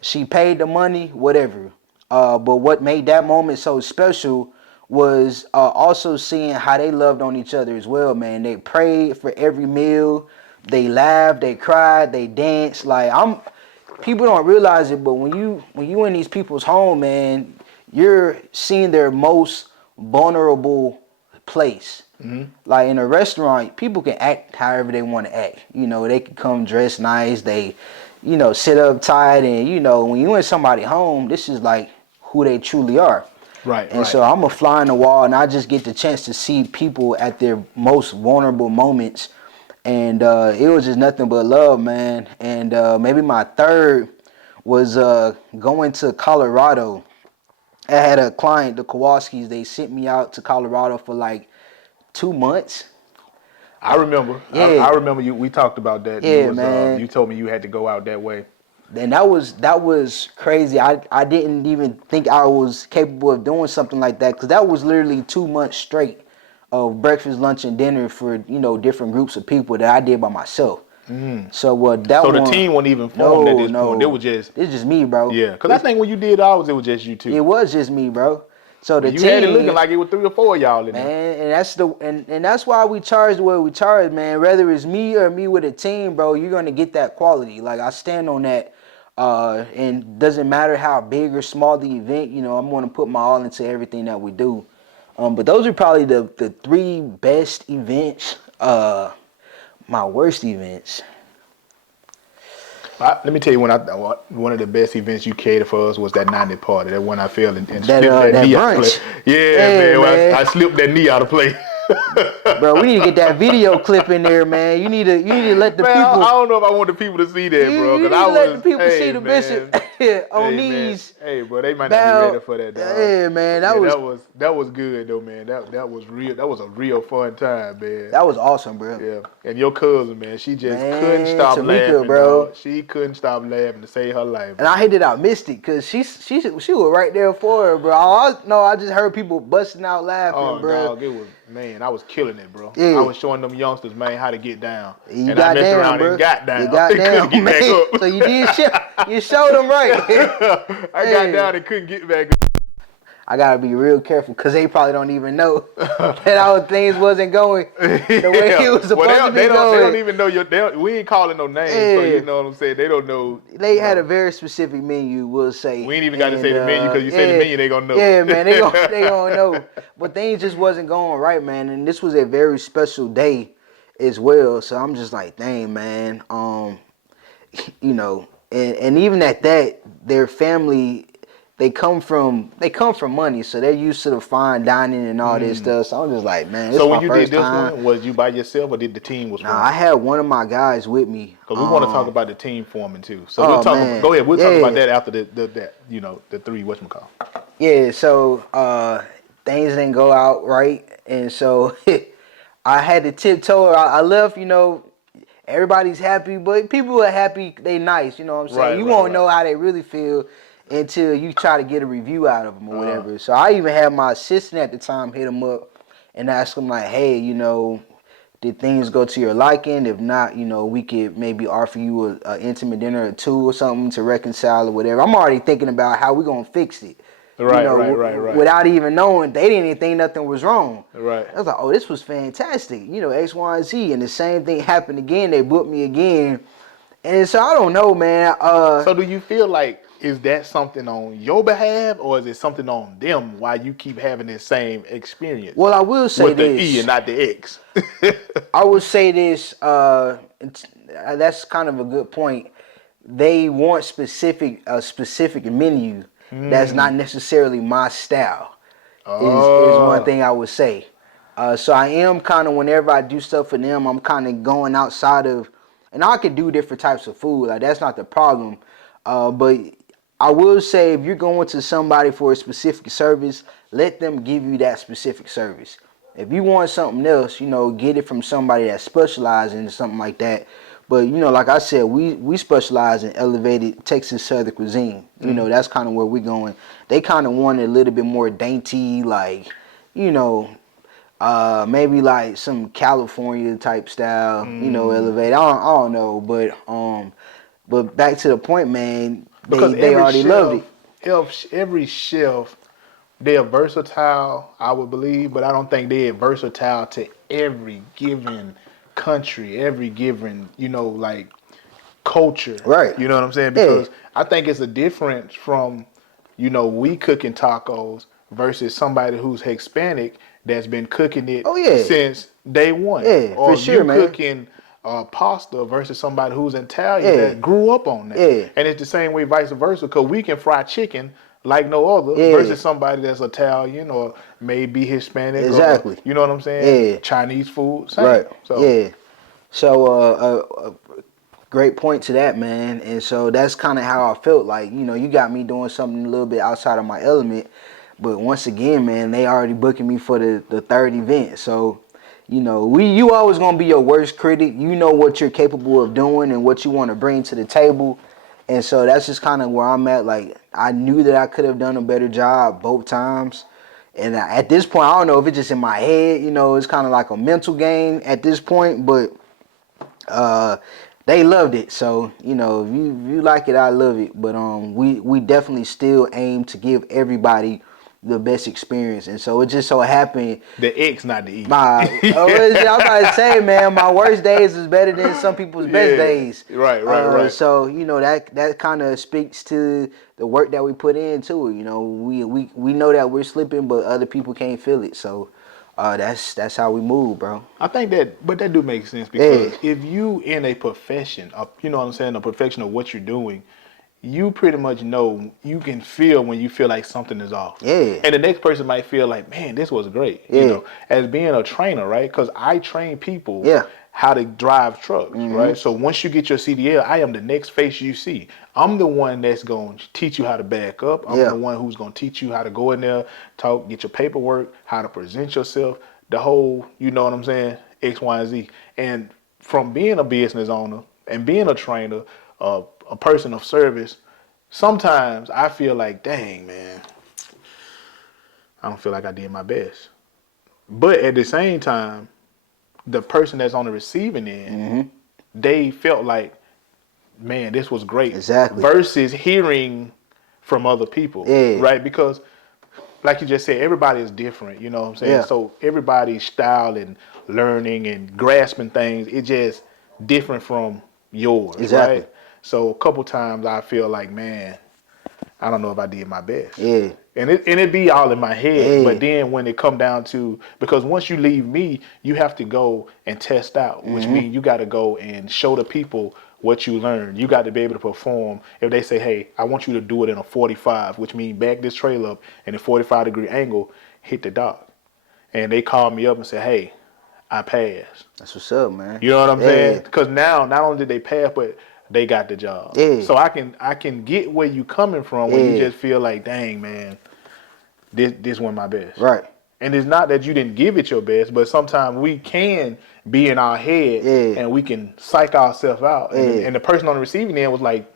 She paid the money, whatever. But what made that moment so special was also seeing how they loved on each other as well, man. They prayed for every meal. They laughed, they cried, they danced. People don't realize it, but when you in these people's home, man, you're seeing their most vulnerable place. Like in a restaurant, people can act however they want to act. They can come dressed nice, they, sit up tight, and when you in somebody's home, this is like who they truly are. Right. And so I'm a fly on the wall, and I just get the chance to see people at their most vulnerable moments. And it was just nothing but love, man. And maybe my third was going to Colorado. I had a client, the Kowalskis, they sent me out to Colorado for like 2 months. I remember. Yeah. I remember you. We talked about that. Yeah, man. You told me you had to go out that way. And that was crazy. I didn't even think I was capable of doing something like that, because that was literally 2 months straight of breakfast, lunch, and dinner for different groups of people that I did by myself. So the team wasn't even formed at this point. It's just me, bro. Yeah, because I think when you did ours, it was just you two. It was just me, bro. So the you team had it looking like it was 3 or 4 of y'all in there. Man, and that's why we charge the way we charge, man. Whether it's me or me with a team, bro, you're gonna get that quality. Like, I stand on that. And doesn't matter how big or small the event, I'm gonna put my all into everything that we do. But those are probably the 3 best events. My worst events. Let me tell you, one of the best events you catered for us was that 90 party. That one I failed and slipped that knee out of brunch. play. Yeah, man. I slipped that knee out of play. Bro, we need to get that video clip in there, man. You need to let the people. I don't know if I want the people to see that, bro. You need to let the people see the bishop on these. Hey, bro, they might not be ready for that, dog. Yeah, man, that was good though, man. That was real. That was a real fun time, man. That was awesome, bro. Yeah, and your cousin, man, she just couldn't stop laughing, bro. Dog. She couldn't stop laughing to save her life. And I hated I missed it, because she was right there for her, bro. I just heard people busting out laughing, bro. Dog, it was. Man, I was killing it, bro. Yeah. I was showing them youngsters, man, how to get down. You and got I messed down, around bro. and got down. You got down, get man. Back up. So you did you showed them right. I got down and couldn't get back up. I gotta be real careful, because they probably don't even know that our things wasn't going the way it was supposed to be going. They don't even know we ain't calling no names, so you know what I'm saying? They don't know. They had a very specific menu, we'll say. We ain't even got to say the menu, because you say the menu, they gonna know. Yeah, man, they gonna know. But things just wasn't going right, man. And this was a very special day as well. So I'm just like, dang, man. And even at that, their family, they come from money, so they're used to the fine dining and all this stuff. So I'm just like, man. So when you did this one, was you by yourself, or did the team was? Nah, I had one of my guys with me. Because we want to talk about the team forming too. So we'll talk. Go ahead. We'll talk about that after the 3 whatchamacallit. Yeah. So things didn't go out right, and so I had to tiptoe. I left. everybody's happy, but people are happy, they nice, you know what I'm saying? Right, You right, won't right. know how they really feel until you try to get a review out of them or Uh, whatever. So I even had my assistant at the time hit him up and ask him like, hey, you know, did things go to your liking? If not, you know, we could maybe offer you a intimate dinner or two or something to reconcile or whatever. I'm already thinking about how we gonna fix it. You right, know, right, right, right, without even knowing, they didn't even think nothing was wrong. right. I was like, oh, this was fantastic. You know, X, Y, and Z. And the same thing happened again. They booked me again. And so I don't know, man. So do you feel like is that something on your behalf or is it something on them why you keep having this same experience Well, I will say with the E this. and not the X? I will say this. That's kind of a good point. They want a specific menu that's not necessarily my style. Is one Oh, thing I would say. So I am kind of whenever I do stuff for them, I'm kind of going outside of, and I can do different types of food. Like that's not the problem. But I will say if you're going to somebody for a specific service, let them give you that specific service. If you want something else, you know, get it from somebody that specializes in something like that. But you know, like I said, we specialize in elevated Texas Southern cuisine. You know, that's kind of where we're going. They kind of want it a little bit more dainty, like, you know, maybe like some California type style. You know, elevated. I don't know, but back to the point, man. because They already loved it. every chef, they are versatile, I would believe, but I don't think they are versatile to every given country, every given, like culture. Right. You know what I'm saying? Yeah. Because I think it's a difference from, we cooking tacos versus somebody who's Hispanic that's been cooking it Oh yeah. since day one. Yeah, for Or if sure, you man. cooking pasta versus somebody who's Italian Yeah. that grew up on that. Yeah. And it's the same way vice versa because we can fry chicken like no other Yeah. versus somebody that's Italian or maybe Hispanic or, Exactly. you know what I'm saying? Yeah. Chinese food, same. Right. So, Yeah. So great point to that, man. And so that's kind of how I felt. Like, you know, you got me doing something a little bit outside of my element. But once again, man, they already booking me for the third event. So, you know, you always gonna be your worst critic. You know what you're capable of doing and what you want to bring to the table. And so that's just kind of where I'm at. Like, I knew that I could have done a better job both times. And at this point, I don't know if it's just in my head, you know, it's kind of like a mental game at this point, but uh, they loved it. So, you know, if you like it, I love it. But we definitely still aim to give everybody the best experience. And so it just so happened the X, not the E. I'm about to say, man, my worst days is better than some people's best Yeah, days. right. So you know that kind of speaks to the work that we put into it. You know, we know that we're slipping, but other people can't feel it. So that's how we move, bro. I think but that do make sense Yeah, because if you in a profession, you know what I'm saying, a profession of what you're doing, you pretty much know you can feel when you feel like something is off. yeah, And the next person might feel like, man, this was great. yeah, As being a trainer, right? Because I train people yeah. how to drive trucks, Mm-hmm. right? So once you get your CDL, I am the next face you see. I'm the one that's going to teach you how to back up. I'm Yeah, the one who's going to teach you how to go in there, talk, get your paperwork, how to present yourself, the whole, you know what I'm saying, X, Y, and Z. And from being a business owner and being a trainer, a person of service, sometimes I feel like, dang, man, I don't feel like I did my best. But at the same time, the person that's on the receiving end, mm-hmm. they felt like, man, this was great. Exactly. Versus hearing from other people, Yeah, right? Because, like you just said, everybody is different, you know what I'm saying? yeah, So everybody's style and learning and grasping things, it's just different from yours, exactly. right? So a couple times I feel like, man, I don't know if I did my best. Yeah, And it be all in my head, yeah, but then when it come down to, because once you leave me, you have to go and test out, which mm-hmm. means you got to go and show the people what you learned. You got to be able to perform. If they say, hey, I want you to do it in a 45, which means back this trailer up in a 45-degree angle, hit the dock. And they call me up and say, hey, I passed. That's what's up, man. You know what I'm saying? Yeah, Because now, not only did they pass, but they got the job. yeah, So I can get where you coming from when you yeah. just feel like, dang, man, this wasn't my best. Right. And it's not that you didn't give it your best, but sometimes we can be in our head Yeah, and we can psych ourselves out. yeah, And the person on the receiving end was like,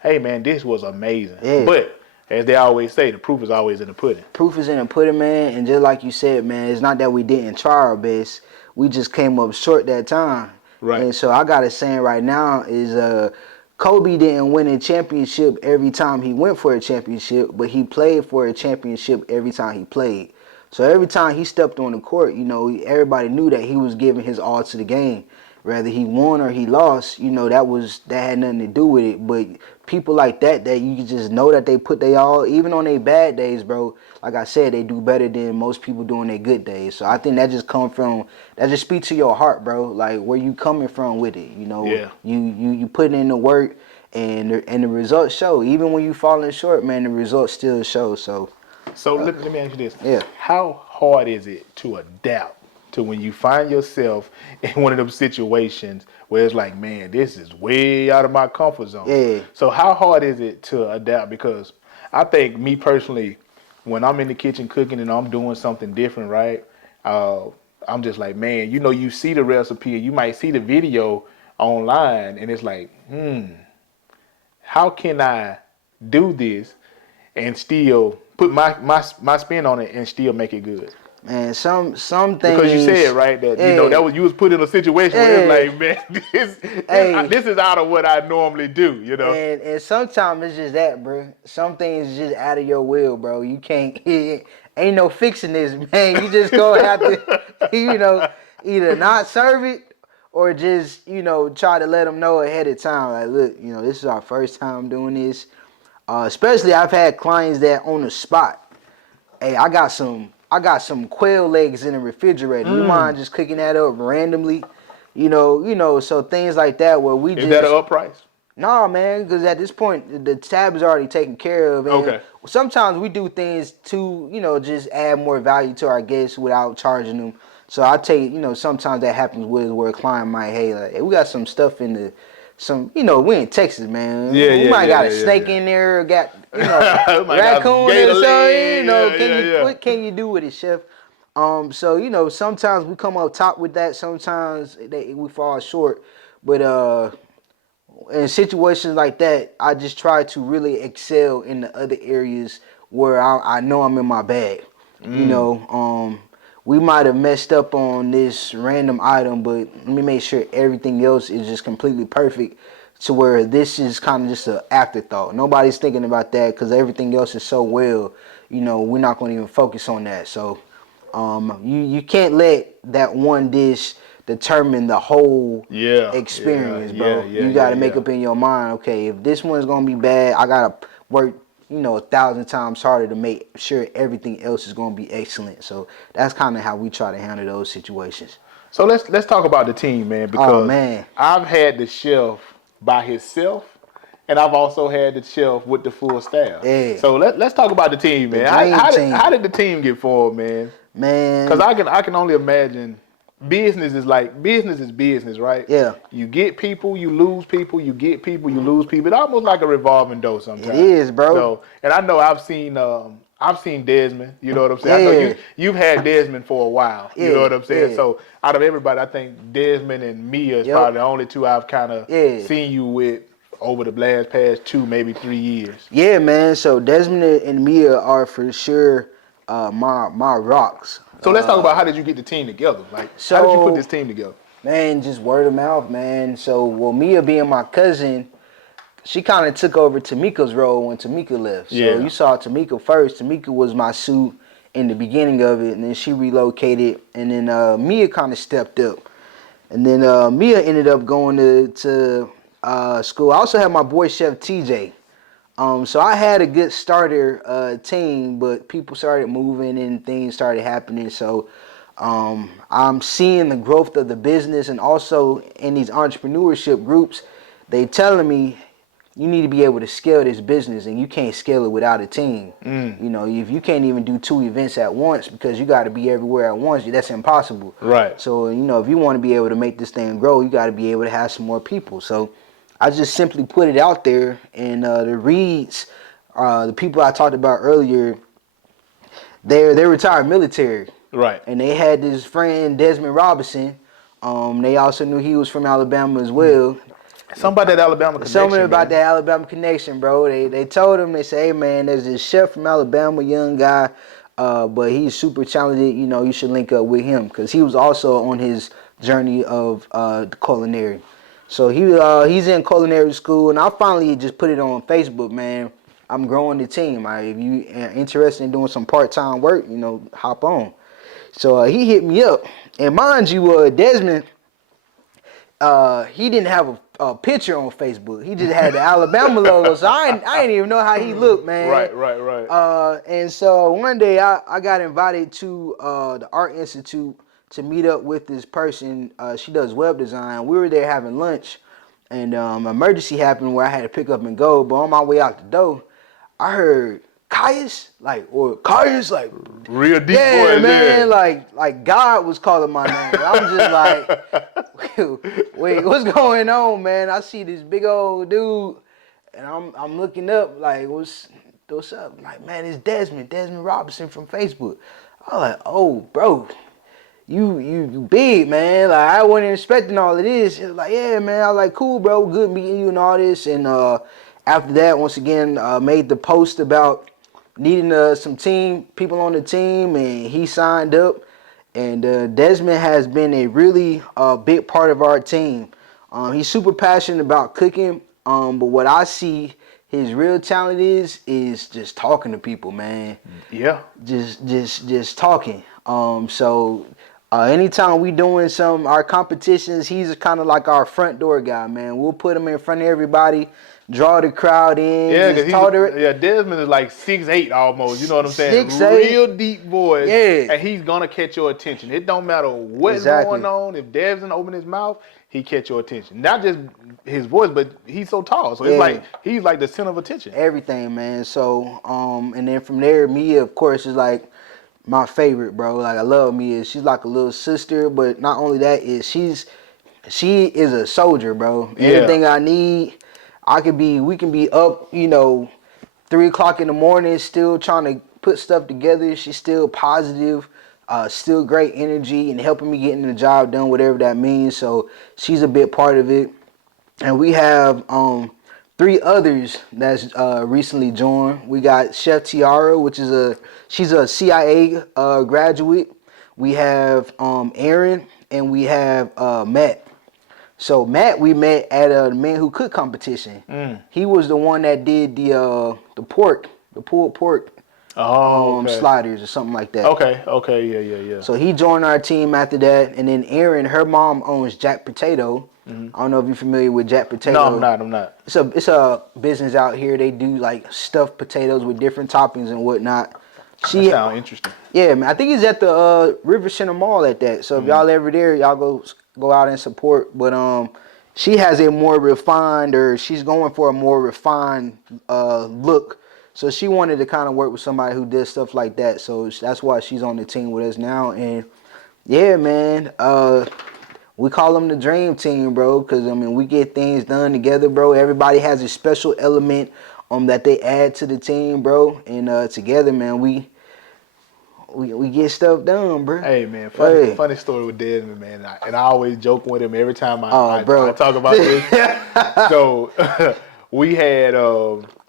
hey, man, this was amazing. yeah. But as they always say, the proof is always in the pudding. Proof is in the pudding, man. And just like you said, man, it's not that we didn't try our best. We just came up short that time. Right. And so I got a saying right now is Kobe didn't win a championship every time he went for a championship, but he played for a championship every time he played. So every time he stepped on the court, you know, everybody knew that he was giving his all to the game. Whether he won or he lost, you know, that had nothing to do with it. But people like that you can just know that they put their all, even on their bad days, bro. Like I said, they do better than most people do on their good days. So I think that just speaks to your heart, bro. Like where you coming from with it, you know. Yeah. You put in the work, and the results show. Even when you falling short, man, the results still show. So let me ask you this. yeah. How hard is it to adapt to when you find yourself in one of those situations where it's like, man, this is way out of my comfort zone? Yeah. So how hard is it to adapt? Because I think me personally, when I'm in the kitchen cooking and I'm doing something different, right? I'm just like, man, you know, you see the recipe, you might see the video online, and it's like, how can I do this and still put my spin on it and still make it good? Man, some things. Because you said, right, that you know that you was put in a situation where it's like, man, this is out of what I normally do, you know. And sometimes it's just that, bro. Some things is just out of your will, bro. You can't. Ain't no fixing this, man. You just gonna have to, you know, either not serve it or just, you know, try to let them know ahead of time. Like, look, you know, this is our first time doing this. Especially I've had clients that on the spot. Hey, I got some quail legs in the refrigerator. You mind just cooking that up randomly? You know, so things like that where we Is that an up price? Nah, man, because at this point the tab is already taken care of. And okay. Sometimes we do things to, you know, just add more value to our guests without charging them. So I take, you know, sometimes that happens where a client might, hey, we got some stuff in the. You know, we in Texas, man. We might got a snake in there, got, you know, raccoon or something. You know, what can you do with it, chef? So you know, sometimes we come up top with that. Sometimes we fall short, but in situations like that, I just try to really excel in the other areas where I know I'm in my bag. You know, we might have messed up on this random item, but let me make sure everything else is just completely perfect to where this is kind of just an afterthought. Nobody's thinking about that because everything else is so well, you know, we're not going to even focus on that. So you can't let that one dish determine the whole experience, bro. You got to make up in your mind, okay, if this one's going to be bad, I got to work, you know, 1,000 times harder to make sure everything else is going to be excellent. So that's kind of how we try to handle those situations. So let's talk about the team, man, because I've had the chef by himself, and I've also had the chef with the full staff. Yeah. So let's talk about the team, man. How did the team get formed, man? Man, because I can only imagine. Business is business, right? Yeah. You get people, you lose people, you get people, you lose people. It's almost like a revolving door sometimes. It is, bro. So, and I know I've seen Desmond, you know what I'm saying? I know you've had Desmond for a while, you know what I'm saying? So out of everybody, I think Desmond and Mia is probably the only two I've kind of seen you with over the past 2, maybe 3 years. Yeah, man. So Desmond and Mia are for sure my rocks. So let's talk about how did you get the team together? Like, how did you put this team together? Man, just word of mouth, man. So, Mia being my cousin, she kind of took over Tamika's role when Tamika left. So you saw Tamika first. Tamika was my suit in the beginning of it, and then she relocated, and then Mia kind of stepped up. And then Mia ended up going to school. I also had my boy Chef TJ. So I had a good starter team, but people started moving and things started happening. So I'm seeing the growth of the business, and also in these entrepreneurship groups, they telling me you need to be able to scale this business, and you can't scale it without a team. You know, if you can't even do 2 events at once because you got to be everywhere at once, that's impossible. Right. So, you know, if you want to be able to make this thing grow, you got to be able to have some more people. So I just simply put it out there, and the Reeds, the people I talked about earlier, they're retired military. Right. And they had this friend Desmond Robinson. They also knew he was from Alabama as well. Something about that Alabama Something connection, about man. that Alabama connection, bro. They told him, they say, hey man, there's this chef from Alabama, young guy, but he's super talented. You know, you should link up with him because he was also on his journey of the culinary. So he's in culinary school, and I finally just put it on Facebook, man. I'm growing the team. If you are interested in doing some part-time work, you know, hop on. So he hit me up, and mind you, Desmond, he didn't have a picture on Facebook. He just had the Alabama logo. So I didn't even know how he looked, man. Right. And so one day I got invited to the Art Institute to meet up with this person. She does web design. We were there having lunch, and an emergency happened where I had to pick up and go. But on my way out the door, I heard Kaius, like, Real deep yeah, voice, man, yeah. like God was calling my name. I'm just like, wait, what's going on, man? I see this big old dude, and I'm looking up, like, what's up? Like, man, it's Desmond Robinson from Facebook. I'm like, oh, bro, you big, man. Like, I wasn't expecting all of this. It was like, yeah, man. I was like, cool, bro, good meeting you and all this. And after that, once again, made the post about needing some people on the team, and he signed up. And Desmond has been a really big part of our team. He's super passionate about cooking, but what I see his real talent is just talking to people, man. Yeah. Just talking. So anytime we doing our competitions, he's kind of like our front door guy, man. We'll put him in front of everybody, draw the crowd in, Yeah, just Desmond is like 6'8" almost. You know what I'm saying? 6'8". Real deep voice. Yeah. And he's gonna catch your attention. It don't matter what's Exactly. going on. If Desmond open his mouth, he catch your attention. Not just his voice, but he's so tall. So it's like he's like the center of attention. Everything, man. So and then from there, Mia, of course, is like my favorite, bro. Like, I love Mia. She's like a little sister, but not only that, she is a soldier, bro. Yeah. Anything I need, we can be up, 3 o'clock in the morning, still trying to put stuff together. She's still positive, still great energy, and helping me getting the job done, whatever that means. So she's a big part of it. And we have 3 others that's recently joined. We got Chef Tiara, she's a CIA graduate. We have Aaron, and we have Matt. So Matt, we met at a Men Who Cook competition. He was the one that did the pulled pork sliders or something like that. Okay, yeah. So he joined our team after that, and then Aaron, her mom owns Jack Potato. I don't know if you're familiar with Jack Potato. No, I'm not. It's a business out here. They do like stuffed potatoes with different toppings and whatnot. That sounds interesting. Yeah, man. I think he's at the River Center Mall at that. So if y'all ever there, y'all go out and support. But she has a more refined, or she's going for a more refined look. So she wanted to kind of work with somebody who does stuff like that. So that's why she's on the team with us now. And yeah, man. We call them the dream team, bro, because, I mean, we get things done together, bro. Everybody has a special element that they add to the team, bro. And together, man, we get stuff done, bro. Hey, man, funny story with Desmond, man. And I always joke with him every time I talk about this. So we had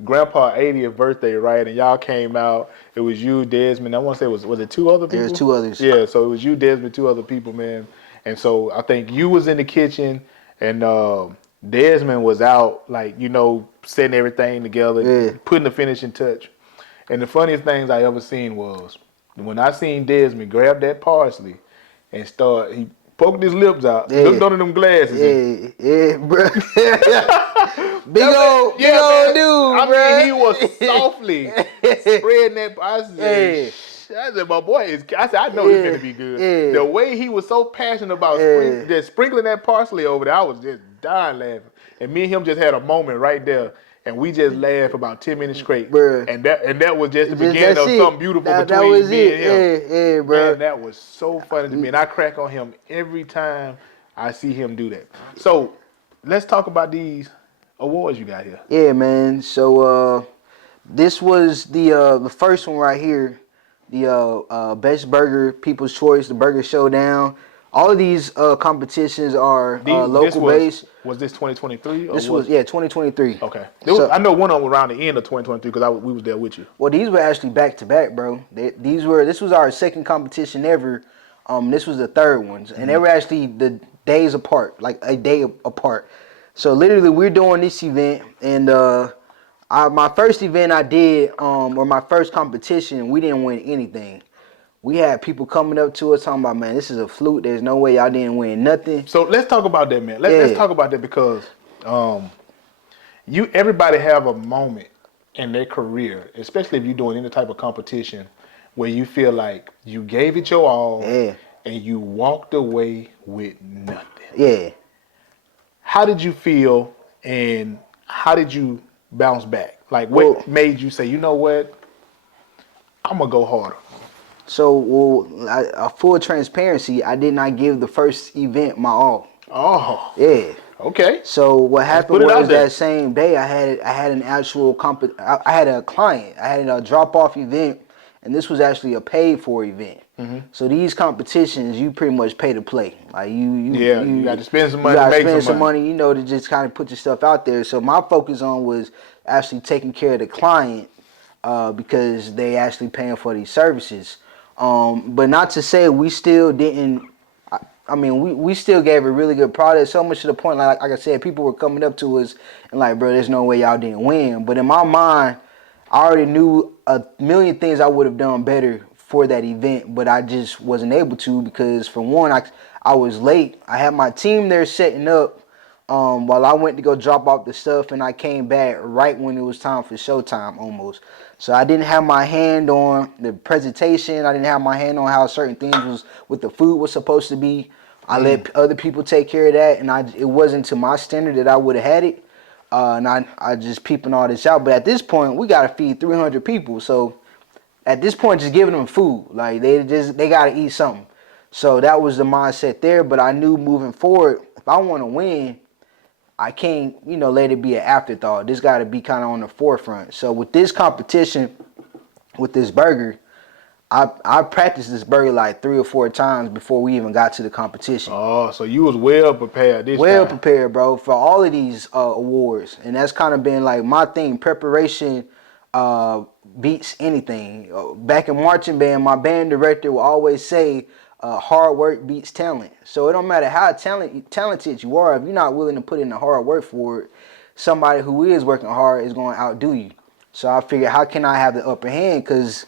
Grandpa's 80th birthday, right? And y'all came out. It was you, Desmond. I want to say, was it 2 other people? There's 2 others. Yeah, so it was you, Desmond, 2 other people, man. And so I think you was in the kitchen, and Desmond was out, like, setting everything together, putting the finishing touch. And the funniest things I ever seen was when I seen Desmond grab that parsley and he poked his lips out, looked under them glasses. Yeah, bro. big old dude, bro. I mean, he was softly spreading that parsley. I said, my boy I know he's gonna be good. The way he was so passionate about just sprinkling that parsley over there, I was just dying laughing. And me and him just had a moment right there, and we just laughed about 10 minutes straight. Bruh. And that was just the beginning of something beautiful between me and him. Yeah, bro. Man, that was so funny to me, and I crack on him every time I see him do that. So let's talk about these awards you got here. Yeah, man. So this was the first one right here. the best burger, People's Choice, the Burger Showdown. All of these competitions are This local based. was this 2023 or This was was 2023. okay? So I know one of them around the end of 2023 because we was there with you. well, these were actually back to back, bro. This was our second competition ever. This was the third one, and they were actually the days apart, like a day apart. So literally, we're doing this event, and my first event I did, or my first competition, we didn't win anything. We had people coming up to us talking about, man, this is a fluke. There's no way y'all didn't win nothing. So let's talk about that, man. Let's Yeah, talk about that because everybody have a moment in their career, especially if you're doing any type of competition, where you feel like you gave it your all yeah, and you walked away with nothing. yeah. How did you feel and how did you bounce back? Like Well, what made you say, you know what, I'm gonna go harder? full transparency, I did not give the first event my all. Oh, Yeah. okay. So what Let's put happened it out was there. that same day I had an actual I had a client. I had a drop off event, and this was actually a paid for event. So these competitions, you pretty much pay to play. Like You got to spend some you money to gotta make spend some some money. money, to just kind of put your stuff out there. So my focus on was actually taking care of the client because they actually paying for these services. But not to say we still didn't. I mean, we still gave a really good product, so much to the point, like I said, people were coming up to us and like, bro, there's no way y'all didn't win. But in my mind, I already knew a million things I would have done better for that event, but I just wasn't able to because, for one, I was late. I had my team there setting up while I went to go drop off the stuff, and I came back right when it was time for showtime almost. So I didn't have my hand on the presentation. I didn't have my hand on how certain things was with the food was supposed to be. I let other people take care of that, and it wasn't to my standard that I would have had it. And I just peeping all this out. But at this point, we gotta feed 300 people. So at this point, just giving them food, like they gotta eat something. So that was the mindset there. But I knew moving forward, if I want to win, I can't, let it be an afterthought. This got to be kind of on the forefront. So with this competition, with this burger, I practiced this burger like 3 or 4 times before we even got to the competition. Oh, so you was well prepared this Well time. prepared, bro, for all of these awards, and that's kind of been like my thing. Preparation beats anything. Back in marching band, my band director will always say, "Hard work beats talent." So it don't matter how talented you are, if you're not willing to put in the hard work for it, somebody who is working hard is going to outdo you. So I figured, how can I have the upper hand? Because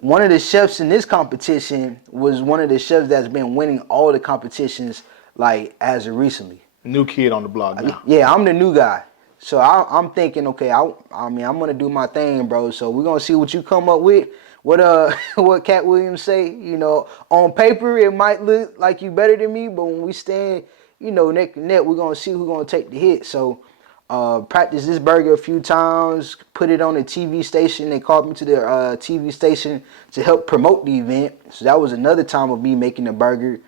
one of the chefs in this competition was one of the chefs that's been winning all the competitions like as of recently. New kid on the block now. Yeah, I'm the new guy. So I'm thinking, okay, I mean, I'm gonna do my thing, bro. So we're gonna see what you come up with. What what Cat Williams say? On paper it might look like you better than me, but when we stand, neck to neck, we're gonna see who's gonna take the hit. So practice this burger a few times, put it on the TV station. They called me to the TV station to help promote the event. So that was another time of me making the burger.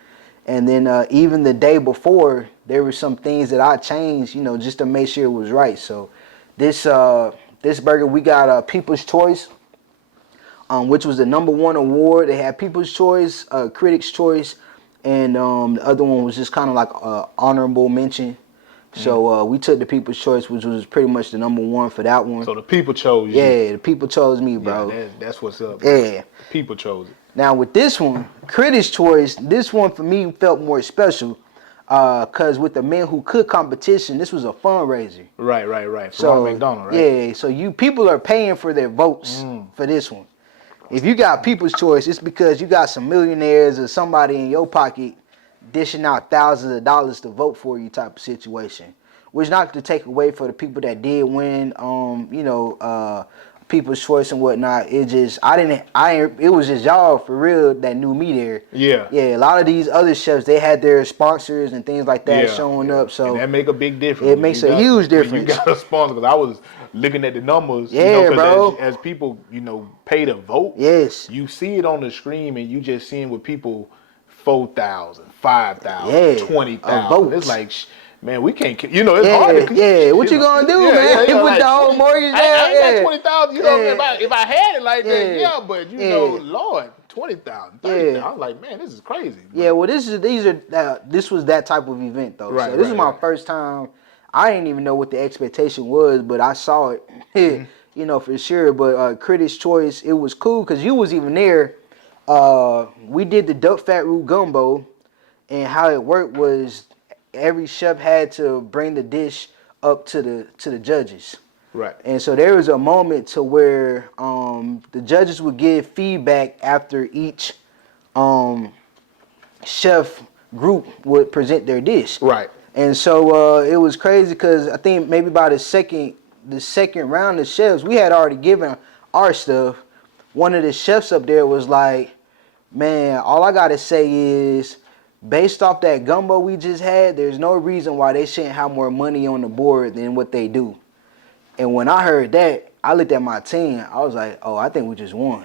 And then even the day before, there were some things that I changed, just to make sure it was right. So this burger, we got People's Choice, which was the #1 award. They had People's Choice, Critics' Choice, and the other one was just kind of like honorable mention. So we took the People's Choice, which was pretty much the #1 for that one. So the people chose you. Yeah, the people chose me, bro. Yeah, that's what's up. Yeah. The people chose it. Now with this one, Critics' Choice, this one for me felt more special because with the Men Who Cook competition, this was a fundraiser. Right. For So McDonald, right? yeah, so people are paying for their votes for this one. If you got People's Choice, it's because you got some millionaires or somebody in your pocket dishing out thousands of dollars to vote for you type of situation. Which not to take away for the people that did win, People's Choice and whatnot. It was just y'all for real that knew me there. Yeah. Yeah, a lot of these other chefs, they had their sponsors and things like that showing up. So and that make a big difference. it makes a huge difference. You got a sponsor, because I was looking at the numbers. Yeah, bro. As people, pay to vote. Yes. You see it on the screen, and you just seeing with people 4,000, 5,000, Yeah, 20,000. votes. It's like, man, we can't. You know, it's hard to. Yeah. What You you know, gonna do, yeah. man? You know, Put the like whole 20. mortgage I down? ain't got Yeah. 20,000. You know, Yeah. if I had it like that, Yeah. yeah. But you know, Yeah. Lord, 20,000, Yeah. 30,000. I'm like, man, this is crazy. Yeah, But well, this was that type of event though. So right, this is right, my right. first time. I didn't even know what the expectation was, but I saw it, Mm-hmm. you know, for sure. But Critics' Choice, it was cool because you was even there. We did the duck fat root gumbo, and how it worked was every chef had to bring the dish up to the judges. Right. And so there was a moment to where the judges would give feedback after each um, chef group would present their dish. Right. And so it was crazy because I think maybe by the second round of chefs, we had already given our stuff. One of the chefs up there was like, man, all I gotta say is, based off that gumbo we just had, there's no reason why they shouldn't have more money on the board than what they do. And when I heard that, I looked at my team. I was like, oh, I think we just won.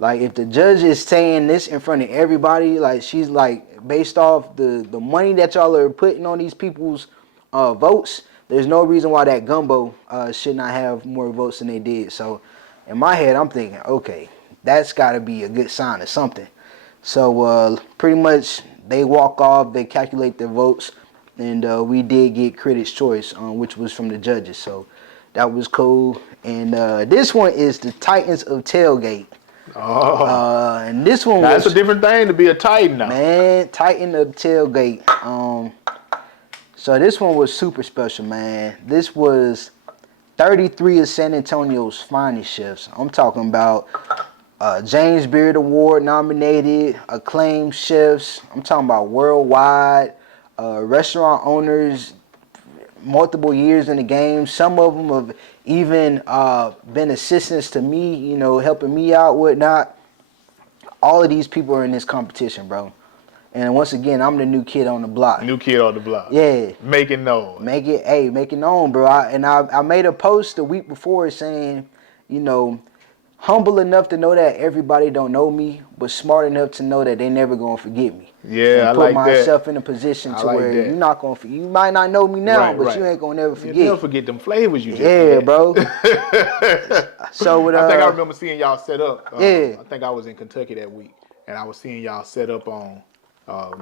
Like, if the judge is saying this in front of everybody, like, she's like, based off the money that y'all are putting on these people's votes, there's no reason why that gumbo should not have more votes than they did. So in my head, I'm thinking, okay, that's got to be a good sign of something. So pretty much they walk off, they calculate their votes, and we did get Critics' Choice, which was from the judges. So that was cool. And this one is the Titans of Tailgate. Oh, And this one now was, that's a different thing to be a Titan now. man, Titan of Tailgate. So this one was super special, man. This was 33 of San Antonio's finest chefs. I'm talking about James Beard Award nominated, acclaimed chefs. I'm talking about worldwide restaurant owners, multiple years in the game. Some of them have even been assistants to me, you know, helping me out, whatnot. All of these people are in this competition, bro. And once again, I'm the new kid on the block. New kid on the block. Yeah. Making noise. Make it known, bro. I made a post the week before saying, you know, humble enough to know that everybody don't know me, but smart enough to know that they never gonna forget me. Yeah, And I put like myself that. in a position I to like where that. you're not gonna, you might not know me now, Right, but right. you ain't gonna never You forget. never forget them flavors you just Yeah, had. bro. So with I think I remember seeing y'all set up. Yeah. I think I was in Kentucky that week, and I was seeing y'all set up on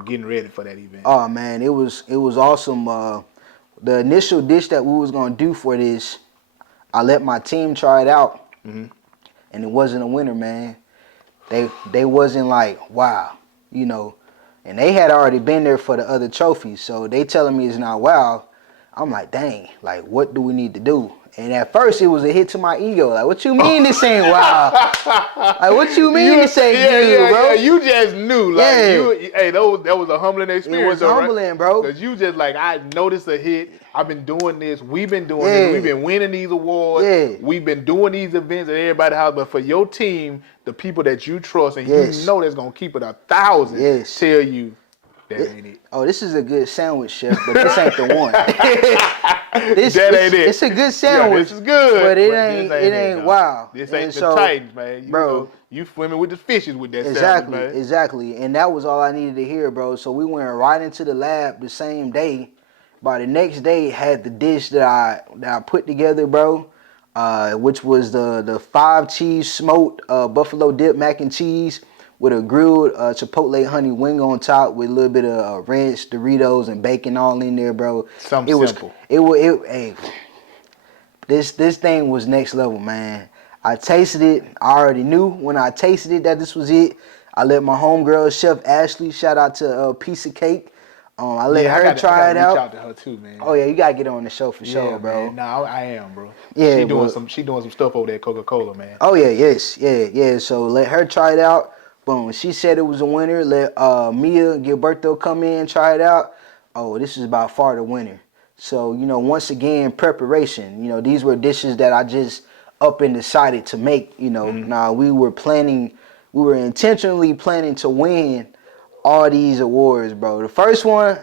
getting ready for that event. Oh man, it was awesome. The initial dish that we was gonna do for this, I let my team try it out, and it wasn't a winner, man. They wasn't like, wow, you know, and they had already been there for the other trophies, so they telling me it's not wow. I'm like, dang, like what do we need to do? And at first it was a hit to my ego, like what you mean this ain't wow? Like what you mean this ain't good, bro? Yeah. You just knew, like Yeah. hey, that was a humbling experience. It was though, humbling, right? bro. Cause you just like, I noticed a hit. I've been doing this. We've been doing Yeah. this. We've been winning these awards. Yeah. We've been doing these events at everybody's house. But for your team, the people that you trust and you Yes. know that's gonna keep it 1,000, Yes. tell you that ain't it. Oh, this is a good sandwich, chef, but this ain't the one. That ain't it. It's a good sandwich. Yeah, this is good, but it this ain't wow. This And ain't the so, Titans, man. You bro, know, you swimming with the fishes with that exactly, sandwich, man. exactly. And that was all I needed to hear, bro. So we went right into the lab the same day. By the next day, had the dish that I put together, bro, which was the 5-cheese smoked buffalo dip mac and cheese with a grilled chipotle honey wing on top with a little bit of ranch, Doritos, and bacon all in there, bro. Something simple. Hey, this thing was next level, man. I tasted it. I already knew when I tasted it that this was it. I let my homegirl, Chef Ashley, shout out to Piece of Cake. I let her try it out. Reach out to her too, man. Oh yeah, you gotta get her on the show for sure, bro. Man. No, I am, bro. Yeah, she doing some stuff over there at Coca-Cola, man. Oh yeah, yes, yeah. So let her try it out. Boom. She said it was a winner. Let Mia Gilberto come in, try it out. Oh, this is by far the winner. So, you know, once again, preparation. You know, these were dishes that I just up and decided to make. You know, now we were intentionally planning to win all these awards, bro. The first one,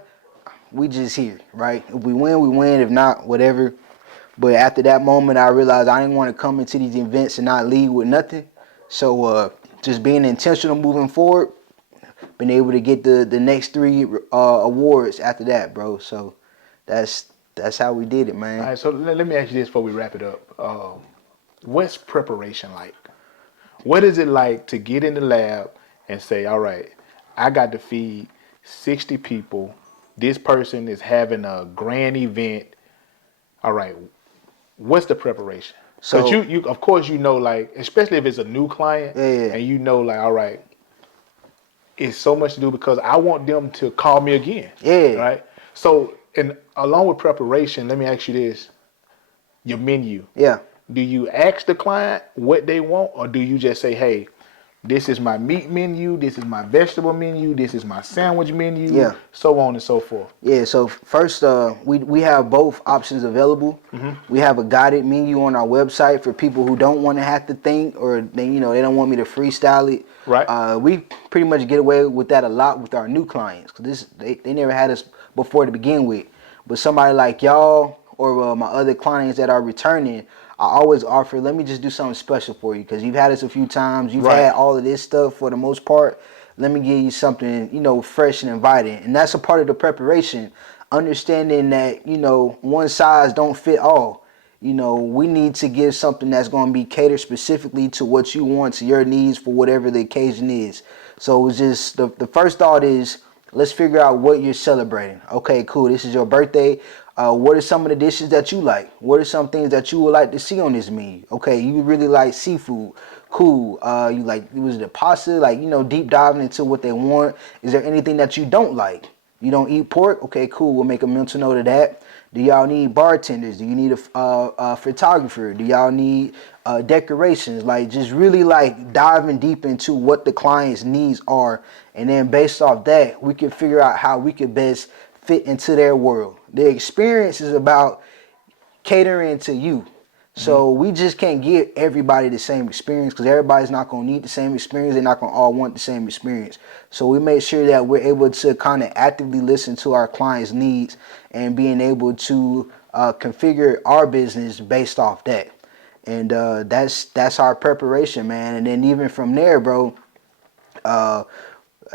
we just here, right? If we win, we win. If not, whatever. But after that moment, I realized I didn't want to come into these events and not leave with nothing. So just being intentional moving forward, been able to get the next 3 awards after that, bro. So that's how we did it, All man. right, so let me ask you this before we wrap it up. What's preparation like? What is it like to get in the lab and say, all right, I got to feed 60 people. This person is having a grand event. All right, what's the preparation? Because So you of course you know, like, especially if it's a new client yeah, and you know, like, all right, it's so much to do because I want them to call me again. yeah, Right? So and along with preparation, let me ask you this. Your menu. yeah. Do you ask the client what they want, or do you just say, "Hey, this is my meat menu, this is my vegetable menu, this is my sandwich menu, Yeah. so on and so forth"? Yeah, so first, we have both options available. We have a guided menu on our website for people who don't want to have to think, or they don't want me to freestyle it. Right. We pretty much get away with that a lot with our new clients because they never had us before to begin with. But somebody like y'all or my other clients that are returning, I always offer, let me just do something special for you because you've had us a few times. You've Right. had all of this stuff for the most part. Let me give you something, fresh and inviting. And that's a part of the preparation, understanding that, one size don't fit all. We need to give something that's going to be catered specifically to what you want, to your needs for whatever the occasion is. So it's just the first thought is, let's figure out what you're celebrating. Okay, cool. This is your birthday. What are some of the dishes that you like? What are some things that you would like to see on this menu? Okay, you really like seafood. Cool. You like, was it pasta? Like, deep diving into what they want. Is there anything that you don't like? You don't eat pork? Okay, cool. We'll make a mental note of that. Do y'all need bartenders? Do you need a photographer? Do y'all need decorations? Like, just really like diving deep into what the client's needs are, and then based off that, we can figure out how we could best fit into their world. The experience is about catering to you. Hmm. So we just can't give everybody the same experience because everybody's not going to need the same experience. They're not going to all want the same experience. So we make sure that we're able to kind of actively listen to our clients' needs and being able to configure our business based off that. And that's our preparation, man. And then even from there, bro, uh,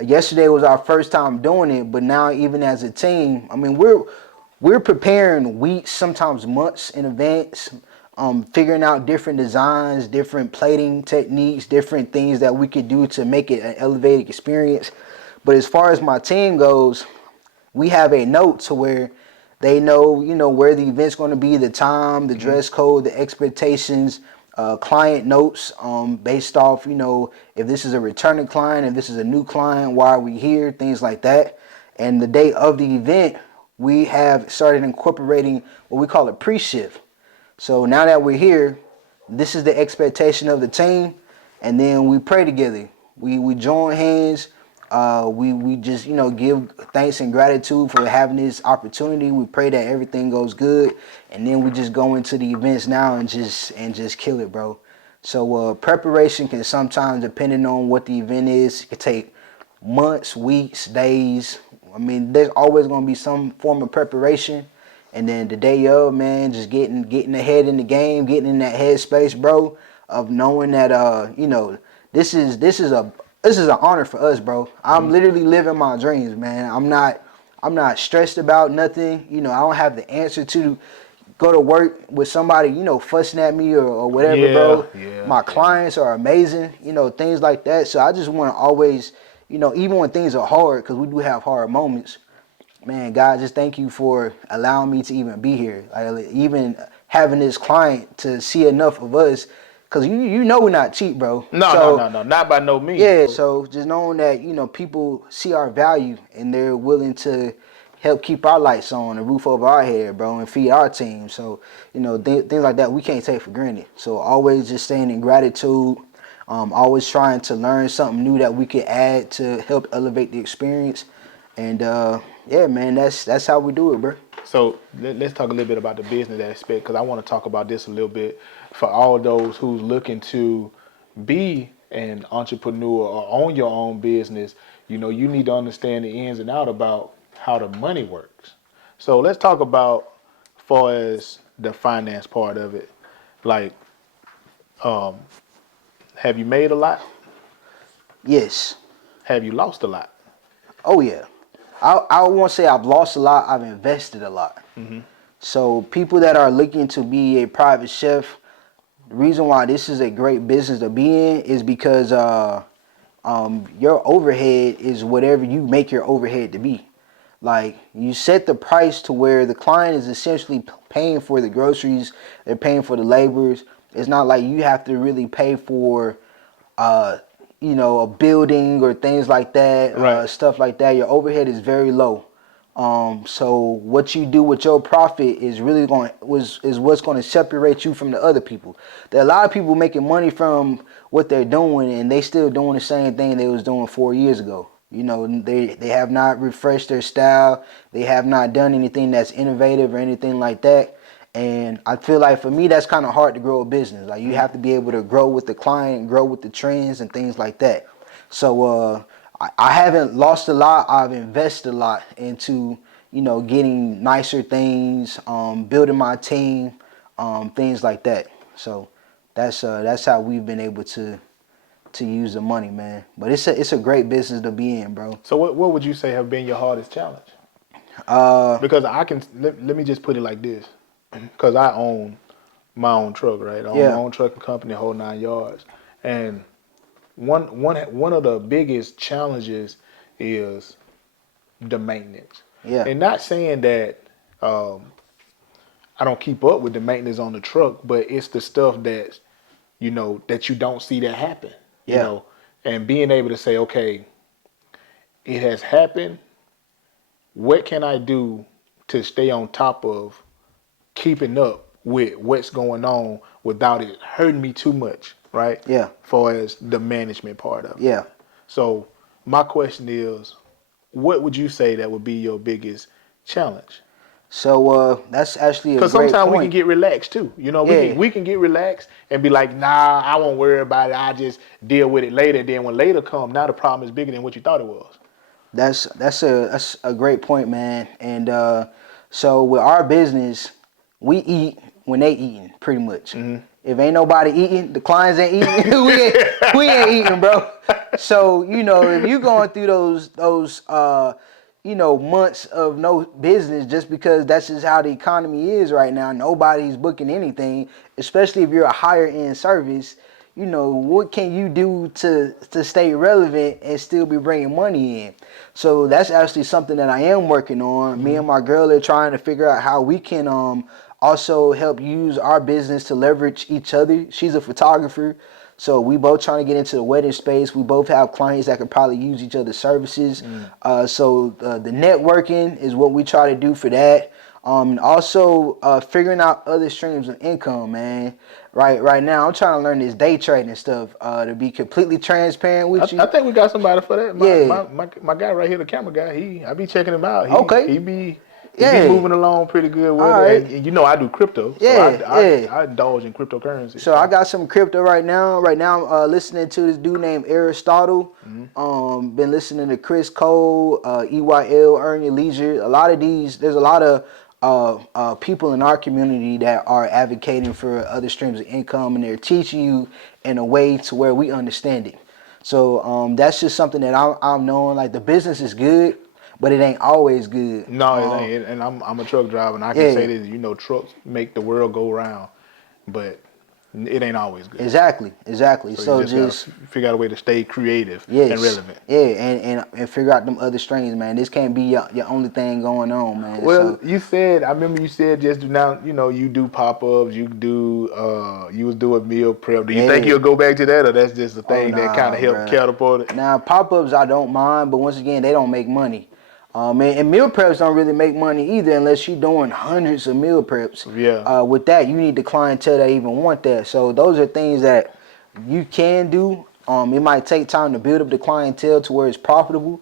yesterday was our first time doing it, but now even as a team, I mean, we're preparing weeks, sometimes months in advance, figuring out different designs, different plating techniques, different things that we could do to make it an elevated experience. But as far as my team goes, we have a note to where they know, where the event's going to be, the time, the Hmm. dress code, the expectations, client notes based off, if this is a returning client, if this is a new client, why are we here, things like that. And the day of the event, we have started incorporating what we call a pre-shift. So now that we're here, this is the expectation of the team, and then we pray together. We join hands. We just give thanks and gratitude for having this opportunity. We pray that everything goes good, and then we just go into the events now and just kill it, bro. So preparation can sometimes, depending on what the event is, it can take months, weeks, days. I mean, there's always going to be some form of preparation. And then the day of, man, just getting ahead in the game, getting in that headspace, bro, of knowing that this is an honor for us, bro. I'm Hmm. literally living my dreams, man. I'm not stressed about nothing. I don't have the answer to go to work with somebody, fussing at me or whatever, Yeah, bro. yeah, My yeah. clients are amazing, things like that. So I just want to always, even when things are hard, because we do have hard moments, man, God, just thank you for allowing me to even be here. Like, even having this client to see enough of us, because you know we're not cheap, bro. No, no, So no, no, not by no means. yeah, so just knowing that people see our value and they're willing to help keep our lights on, a roof over our head, bro, and feed our team. So things like that we can't take for granted. So always just staying in gratitude, always trying to learn something new that we could add to help elevate the experience. And yeah, man, that's how we do it, bro. So let's talk a little bit about the business aspect because I want to talk about this a little bit for all those who's looking to be an entrepreneur or own your own business. You need to understand the ins and out about how the money works. So let's talk about far as the finance part of it. Like, have you made a lot? Yes. Have you lost a lot? Oh yeah. I won't say I've lost a lot. I've invested a lot. So people that are looking to be a private chef, the reason why this is a great business to be in is because your overhead is whatever you make your overhead to be. Like you set the price to where the client is essentially paying for the groceries, they're paying for the laborers. It's not like you have to really pay for, uh, a building or things like that, Right. stuff like that. Your overhead is very low. So what you do with your profit is really is what's going to separate you from the other people. There are a lot of people making money from what they're doing, and they still doing the same thing they was doing 4 years ago. They have not refreshed their style. They have not done anything that's innovative or anything like that. And I feel like for me, that's kind of hard to grow a business. Like you have to be able to grow with the client, grow with the trends and things like that. So I haven't lost a lot. I've invested a lot into, getting nicer things, building my team, things like that. So that's how we've been able to use the money, man. But it's a great business to be in, bro. So what would you say have been your hardest challenge? Uh, Because let me just put it like this. Because I own my own truck, right? I own my yeah, own trucking company, whole 9 yards. And one of the biggest challenges is the maintenance. yeah, And not saying that I don't keep up with the maintenance on the truck, but it's the stuff that you don't see that happen, yeah, and being able to say, okay, it has happened. What can I do to stay on top of keeping up with what's going on without it hurting me too much, right? yeah, For as the management part of it. yeah. So my question is, what would you say that would be your biggest challenge? So that's actually a Because great sometimes we can point. get relaxed too. We Yeah, can get relaxed and be like, nah, I won't worry about it. I just deal with it later. And then when later come, now the problem is bigger than what you thought it was. that's a great point, man. And so with our business, we eat when they eating, pretty much. If ain't nobody eating, the clients ain't eating. we ain't eating, bro. So if you going through those months of no business, just because that's just how the economy is right now. Nobody's booking anything, especially if you're a higher end service. What can you do to stay relevant and still be bringing money in? So that's actually something that I am working on. Me and my girl are trying to figure out how we can also help use our business to leverage each other. She's a photographer, so we both trying to get into the wedding space. We both have clients that could probably use each other's services. So the networking is what we try to do for that. And also figuring out other streams of income, man. Right now, I'm trying to learn this day trading stuff. To be completely transparent with I you, think we got somebody for that. yeah. My guy right here, the camera guy. I be checking him out. Okay, He be yeah. moving along pretty good with All it. right, And I do crypto, so yeah, yeah. I indulge in cryptocurrency. So I got some crypto right now. Right now, I'm listening to this dude named Aristotle. Been listening to Chris Cole, EYL, Earn Your Leisure. There's a lot of people in our community that are advocating for other streams of income, and they're teaching you in a way to where we understand it. So that's just something that I'm knowing. Like the business is good, but it ain't always good. No, it ain't. And I'm a truck driver, and I can say Yeah, this. Trucks make the world go round, but it ain't always good. exactly. So you So just gotta just figure out a way to stay creative and yes, relevant. yeah, and figure out them other streams, man. This can't be your only thing going on, man. Well, So I remember you said just now, you do pop-ups, you was doing meal prep. Do you think yeah. you'll go back to that, or that's just a Oh thing that kind nah, of helped bruh. catapult it? Now pop-ups I don't mind, but once again they don't make money. And meal preps don't really make money either unless you're doing hundreds of meal preps. Yeah. With that, you need the clientele that even want that. So those are things that you can do. It might take time to build up the clientele to where it's profitable.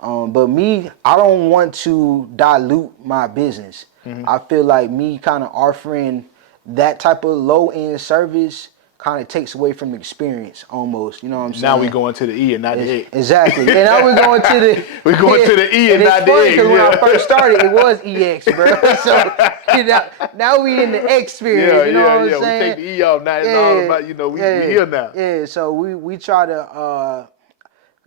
But me, I don't want to dilute my business. I feel like me kind of offering that type of low end service kind of takes away from the experience almost. You know what I'm Now we saying? going to the E and not the X. Exactly. And now we're going to the We going to the E and it's not the funny X. because when I Yeah. first started, it was EX, bro. So now we in the experience. You know what I'm Yeah. We take saying? the E off now. It's all Yeah, about we here now. yeah. So we try to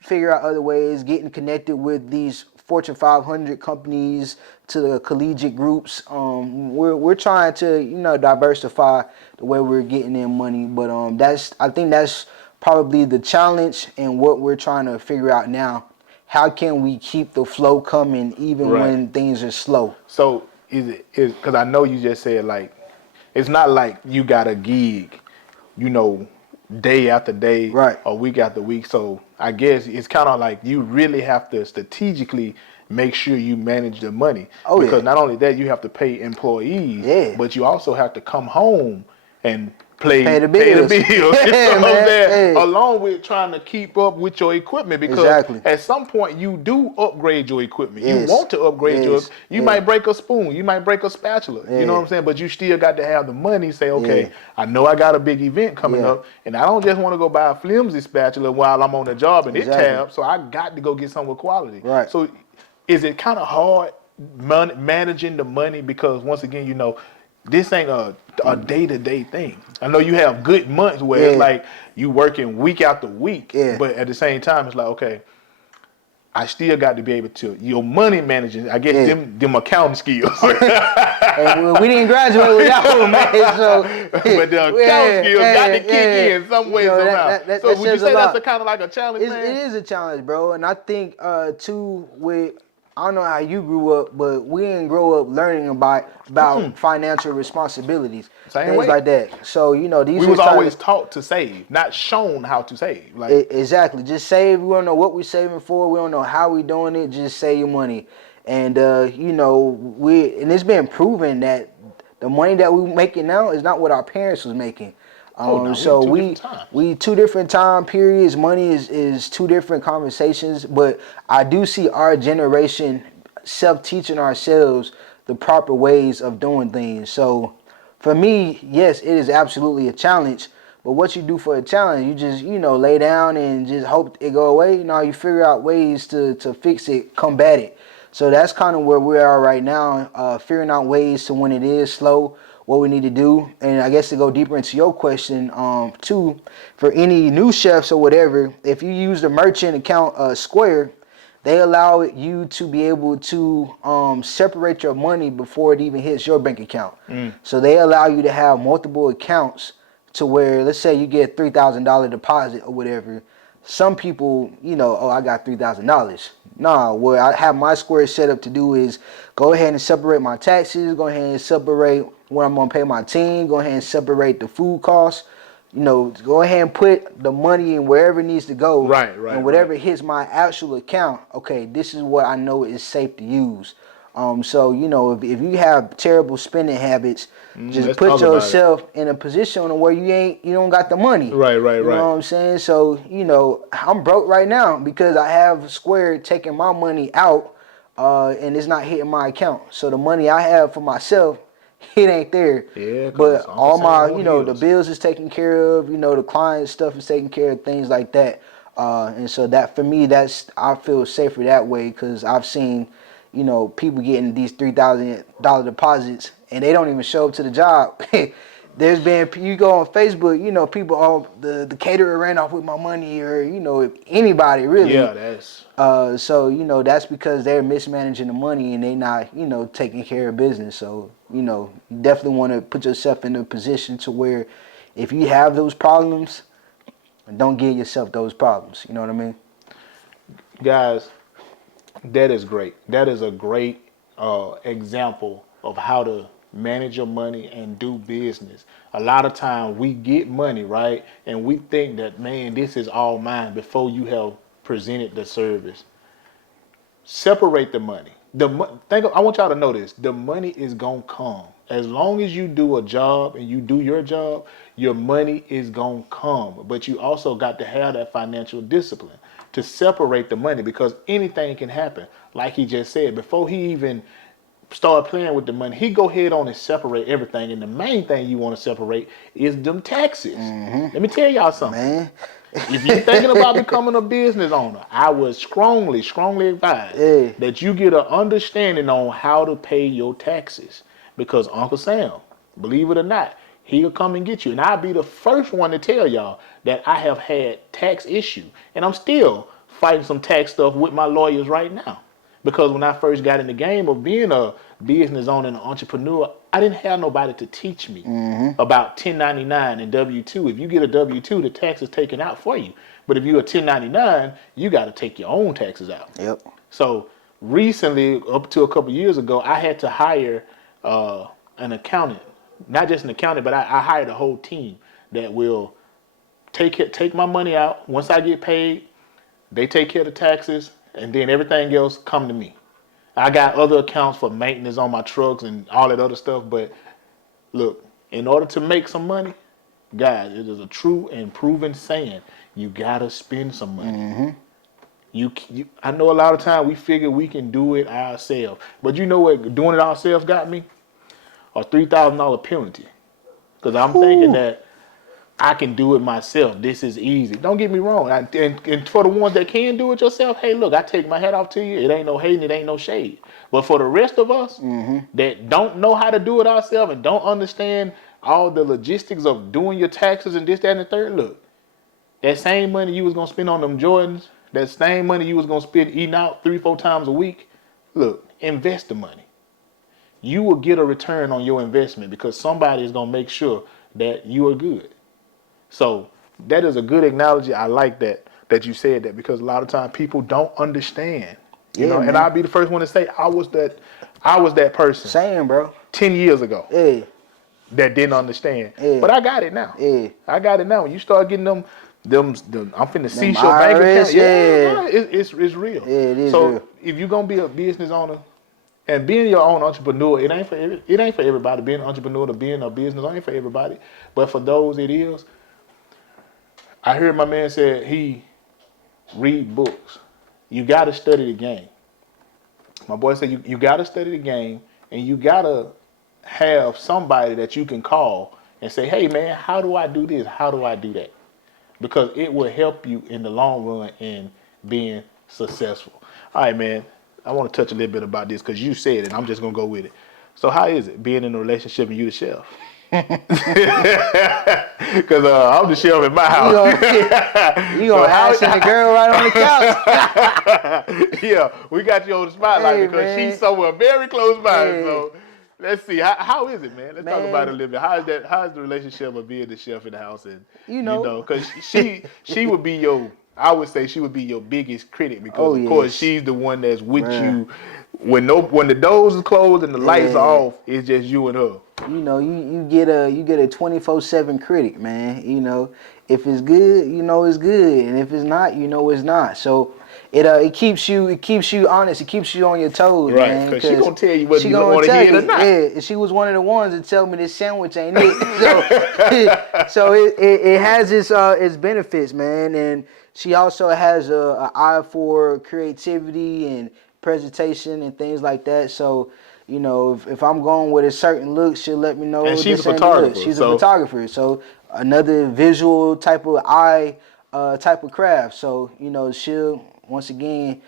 figure out other ways, getting connected with these Fortune 500 companies to the collegiate groups. We're trying to diversify the way we're getting in money, but I think that's probably the challenge and what we're trying to figure out now. How can we keep the flow coming even Right. when things are slow? So is because I know you just said like it's not like you got a gig, you know, day after day Right. or week after week. So I guess it's kind of like you really have to strategically make sure you manage the money Oh because yeah. not only that you have to pay employees, Yeah. but you also have to come home and Pay the pay the bills. bills. You Yeah, know what I'm man. saying? Hey. Along with trying to keep up with your equipment because Exactly. at some point you do upgrade your equipment. You Yes. want to upgrade Yes. you Yeah. might break a spoon, you might break a spatula. You know what Yeah. I'm saying? But you still got to have the money, say, Yeah. okay, I know I got a big event coming Yeah. up, and I don't just want to go buy a flimsy spatula while I'm on the job and it Exactly. tabs, so I got to go get something with quality. Right. So is it kind of hard managing the money because once again, this ain't a day-to-day thing. I know you have good months where it's Yeah. like you working week after week, Yeah. but at the same time, it's like, okay, I still got to be able to your money managing. I guess Yeah. them accounting skills. And we didn't graduate with that one, man. So, But the accounting skills got to kick in some way, somehow. So that would you says a say that's a lot. kind of like a challenge, It man? is a challenge, bro. And I think too with I don't know how you grew up, but we didn't grow up learning about financial responsibilities, Same things way. like that. So these We are was type always taught to save, not shown how to save. Like, exactly. Just save. We don't know what we're saving for. We don't know how we're doing it. Just save your money. And and it's been proven that the money that we're making now is not what our parents was making. oh no, we in So two different times. we two different time periods. Money is two different conversations. But I do see our generation self-teaching ourselves the proper ways of doing things. So for me, yes, it is absolutely a challenge. But what you do for a challenge, you just lay down and just hope it go away. No, you figure out ways to fix it, combat it. So that's kind of where we are right now, figuring out ways to when it is slow, what we need to do. And I guess to go deeper into your question, too, for any new chefs or whatever, if you use the merchant account Square, they allow you to be able to separate your money before it even hits your bank account. So they allow you to have multiple accounts to where, let's say you get $3,000 deposit or whatever. Some people, oh, I got $3,000. Nah, what I have my Square set up to do is go ahead and separate my taxes, go ahead and separate what I'm gonna pay my team, go ahead and separate the food costs. Go ahead and put the money in wherever it needs to go. Right, And whatever hits my actual account, okay, this is what I know is safe to use. So if you have terrible spending habits, just Let's put talk about it. yourself in a position where you don't got the money. Right. You know what I'm saying? So I'm broke right now because I have Square taking my money out, and it's not hitting my account. So the money I have for myself, it ain't there. Yeah, But Uncle all Sam my, won't the heals. bills is taken care of. The client stuff is taken care of, things like that. And so that for me, I feel safer that way because I've seen, people getting these $3,000 deposits and they don't even show up to the job. There's been, you go on Facebook, people, the caterer ran off with my money, or anybody really. Yeah, that's So that's because they're mismanaging the money and they not taking care of business. So you definitely want to put yourself in a position to where if you have those problems, don't give yourself those problems. You know what I mean? guys. That is great. That is a great example of how to manage your money and do business. A lot of time we get money, right? And we think that, man, this is all mine before you have presented the service. Separate the money. I want y'all to know this. The money is gonna come. As long as you do a job and you do your job, your money is gonna come. But you also got to have that financial discipline to separate the money because anything can happen. Like he just said, before he even start playing with the money, he go ahead on and separate everything. And the main thing you want to separate is them taxes. Let me tell y'all something. Man. If you're thinking about becoming a business owner, I would strongly advise Yeah. that you get an understanding on how to pay your taxes. Because Uncle Sam, believe it or not, he'll come and get you. And I'll be the first one to tell y'all that I have had tax issue. And I'm still fighting some tax stuff with my lawyers right now. Because when I first got in the game of being a business owner and an entrepreneur, I didn't have nobody to teach me about 1099 and W-2. If you get a W-2, the tax is taken out for you. But if you're a 1099, you got to take your own taxes out. Yep. So recently, up to a couple years ago, I had to hire an accountant. Not just an accountant, but I hired a whole team that will take my money out. Once I get paid, they take care of the taxes, and then everything else come to me. I got other accounts for maintenance on my trucks and all that other stuff. But look, in order to make some money, guys, it is a true and proven saying, you gotta spend some money. I know a lot of time we figure we can do it ourselves, but you know what doing it ourselves got me? A $3,000 penalty, because I'm thinking that I can do it myself. This is easy. Don't get me wrong. And for the ones that can do it yourself, hey, look, I take my hat off to you. It ain't no hating, it ain't no shade. But for the rest of us that don't know how to do it ourselves and don't understand all the logistics of doing your taxes and this, that, and the third, look, that same money you was gonna spend on them Jordans, that same money you was gonna spend eating out 3-4 times a week, look, invest the money. You will get a return on your investment because somebody is gonna make sure that you are good. So that is a good analogy. I like that you said that, because a lot of times people don't understand. You know, man. and I'll be the first one to say I was that person. Same, bro. 10 years ago. Yeah. That didn't understand. Yeah. But I got it now. Yeah. I got it now. When you start getting them I'm finna seize your IRS, bank account. yeah. It's real. Yeah, it is so real. if you're gonna be a business owner and being your own entrepreneur, it ain't for everybody. Being an entrepreneur or being a business ain't for everybody. But for those it is. I heard my man said he read books. You gotta study the game. My boy said you gotta study the game, and you gotta have somebody that you can call and say, hey man, how do I do this? How do I do that? Because it will help you in the long run in being successful. All right, man. I want to touch a little bit about this because you said it. I'm just gonna go with it. So how is it being in a relationship and you the chef? Because I'm the chef in my house. You gonna ask the girl right on the couch? Yeah, we got you on the spotlight Hey, because man. she's somewhere very close by. Hey. So let's see. How is it, man? Let's talk Man. about it a little bit. How is the relationship of being the chef in the house? And You know. because she would be I would say she would be your biggest critic because of course yes. she's the one that's with Man. you when the doors are closed and the lights are off. It's just you and her. You know, you get a 24/7 critic, man. You know, if it's good, you know it's good, and if it's not, you know it's not. So it keeps you honest. It keps you on your toes, Right, man. because she gonna tell you whether you want to hear it or not. Yeah, she was one of the ones that tell me this sandwich ain't it. So it has its benefits, man, and she also has a eye for creativity and presentation and things like that. So, you know, if I'm going with a certain look, she'll let me know. And she's this a ain't the look. photographer, She's so- a photographer. So another visual type of eye, type of craft. So, you know, she'll, once again,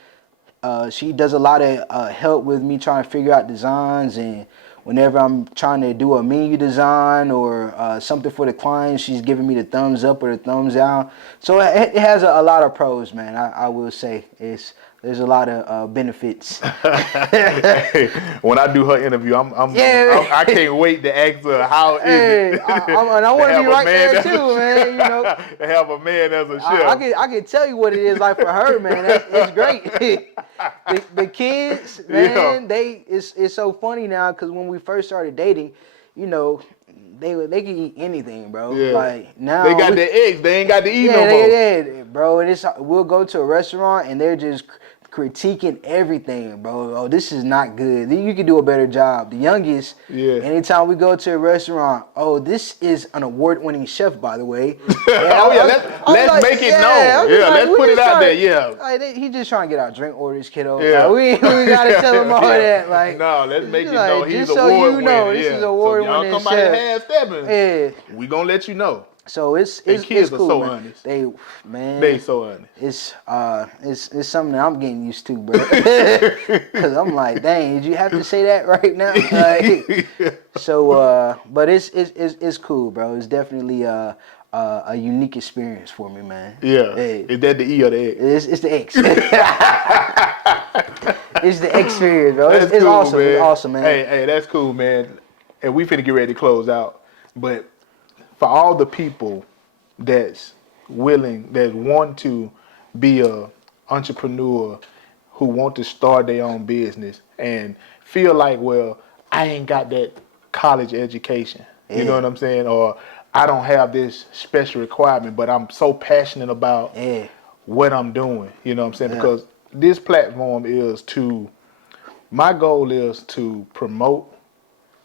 she does a lot of help with me trying to figure out designs, and whenever I'm trying to do a menu design or something for the client, she's giving me the thumbs up or the thumbs down. So it has a lot of pros, man. I will say there's a lot of benefits. Hey, when I do her interview, I can't wait to ask her how is it. And I want to be right there too, man. You know, to have a man as a chef. I can tell you what it is like for her, man. It's great. the kids, man, it's so funny now because when we first started dating, you know, they can eat anything, bro. Yeah. Like now they got their eggs, they ain't got to eat no more. Yeah, bro. And we'll go to a restaurant and they're just critiquing everything, bro. Oh, this is not good. You could do a better job. The youngest, anytime we go to a restaurant, oh, this is an award-winning chef, by the way. Let's make it known. Yeah, let's put it out there. Yeah. Like, he just trying to get our drink orders, kiddo. Yeah. Like, we gotta tell him all that. Like, no, let's make it known. He's just so you know, this is award-winning chef. So y'all come out and half-stepping. Yeah. We gonna let you know. So it's kids it's are cool, so man. honest. They so honest. It's something that I'm getting used to, bro. Cause I'm like, dang, did you have to say that right now? Like, so, but it's cool, bro. It's definitely a unique experience for me, man. Yeah. Is that the E or the X? It's the X. It's the experience, bro. That's It's cool, awesome. It's man. awesome, man. Hey, that's cool, man. And we finna get ready to close out. But for all the people that's willing, that want to be a entrepreneur, who want to start their own business and feel like, well, I ain't got that college education. You know Yeah, what I'm saying? Or I don't have this special requirement, but I'm so passionate about yeah, what I'm doing. You know what I'm saying? yeah. Because this platform is to, my goal is to promote,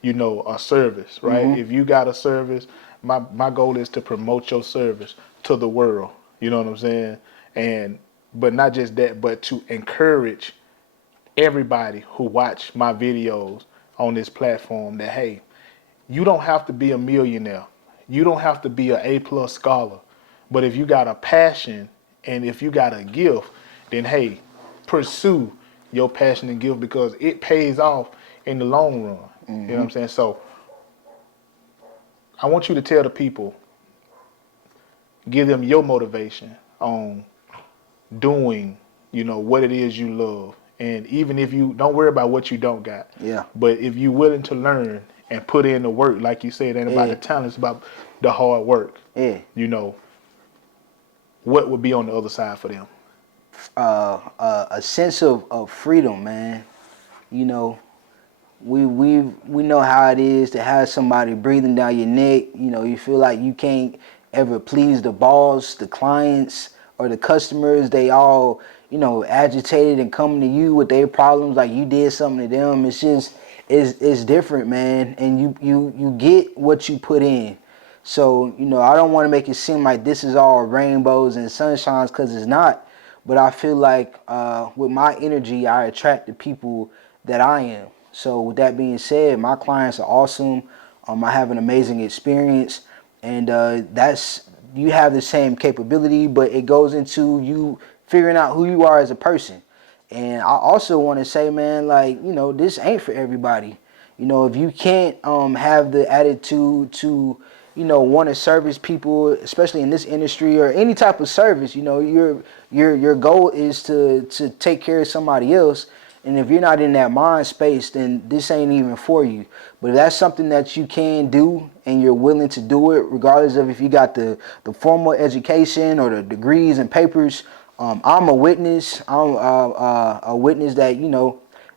a service, right? Mhm. If you got a service, my goal is to promote your service to the world. You know what I'm saying? And but not just that, but to encourage everybody who watch my videos on this platform that, hey, you don't have to be a millionaire. You don't have to be an A+ scholar. But if you got a passion and if you got a gift, then hey, pursue your passion and gift because it pays off in the long run. You know what I'm saying? So I want you to tell the people, give them your motivation on doing, what it is you love. And even if you don't worry about what you don't got, Yeah, but if you're willing to learn and put in the work, like you said, ain't about yeah, the talent, it's about the hard work. yeah. You know, what would be on the other side for them? A sense of freedom, man. You know, we know how it is to have somebody breathing down your neck. You know, you feel like you can't ever please the boss, the clients, or the customers. They all, agitated and coming to you with their problems like you did something to them. It's just it's different, man. And you get what you put in. So, I don't want to make it seem like this is all rainbows and sunshines because it's not. But I feel like with my energy, I attract the people that I am. So with that being said, my clients are awesome. I have an amazing experience, and that's you have the same capability, but it goes into you figuring out who you are as a person. And I also want to say, man, like this ain't for everybody. If you can't have the attitude to want to service people, especially in this industry or any type of service, your goal is to take care of somebody else. And if you're not in that mind space, then this ain't even for you. But if that's something that you can do and you're willing to do it, regardless of if you got the formal education or the degrees and papers, I'm a witness. I'm a witness that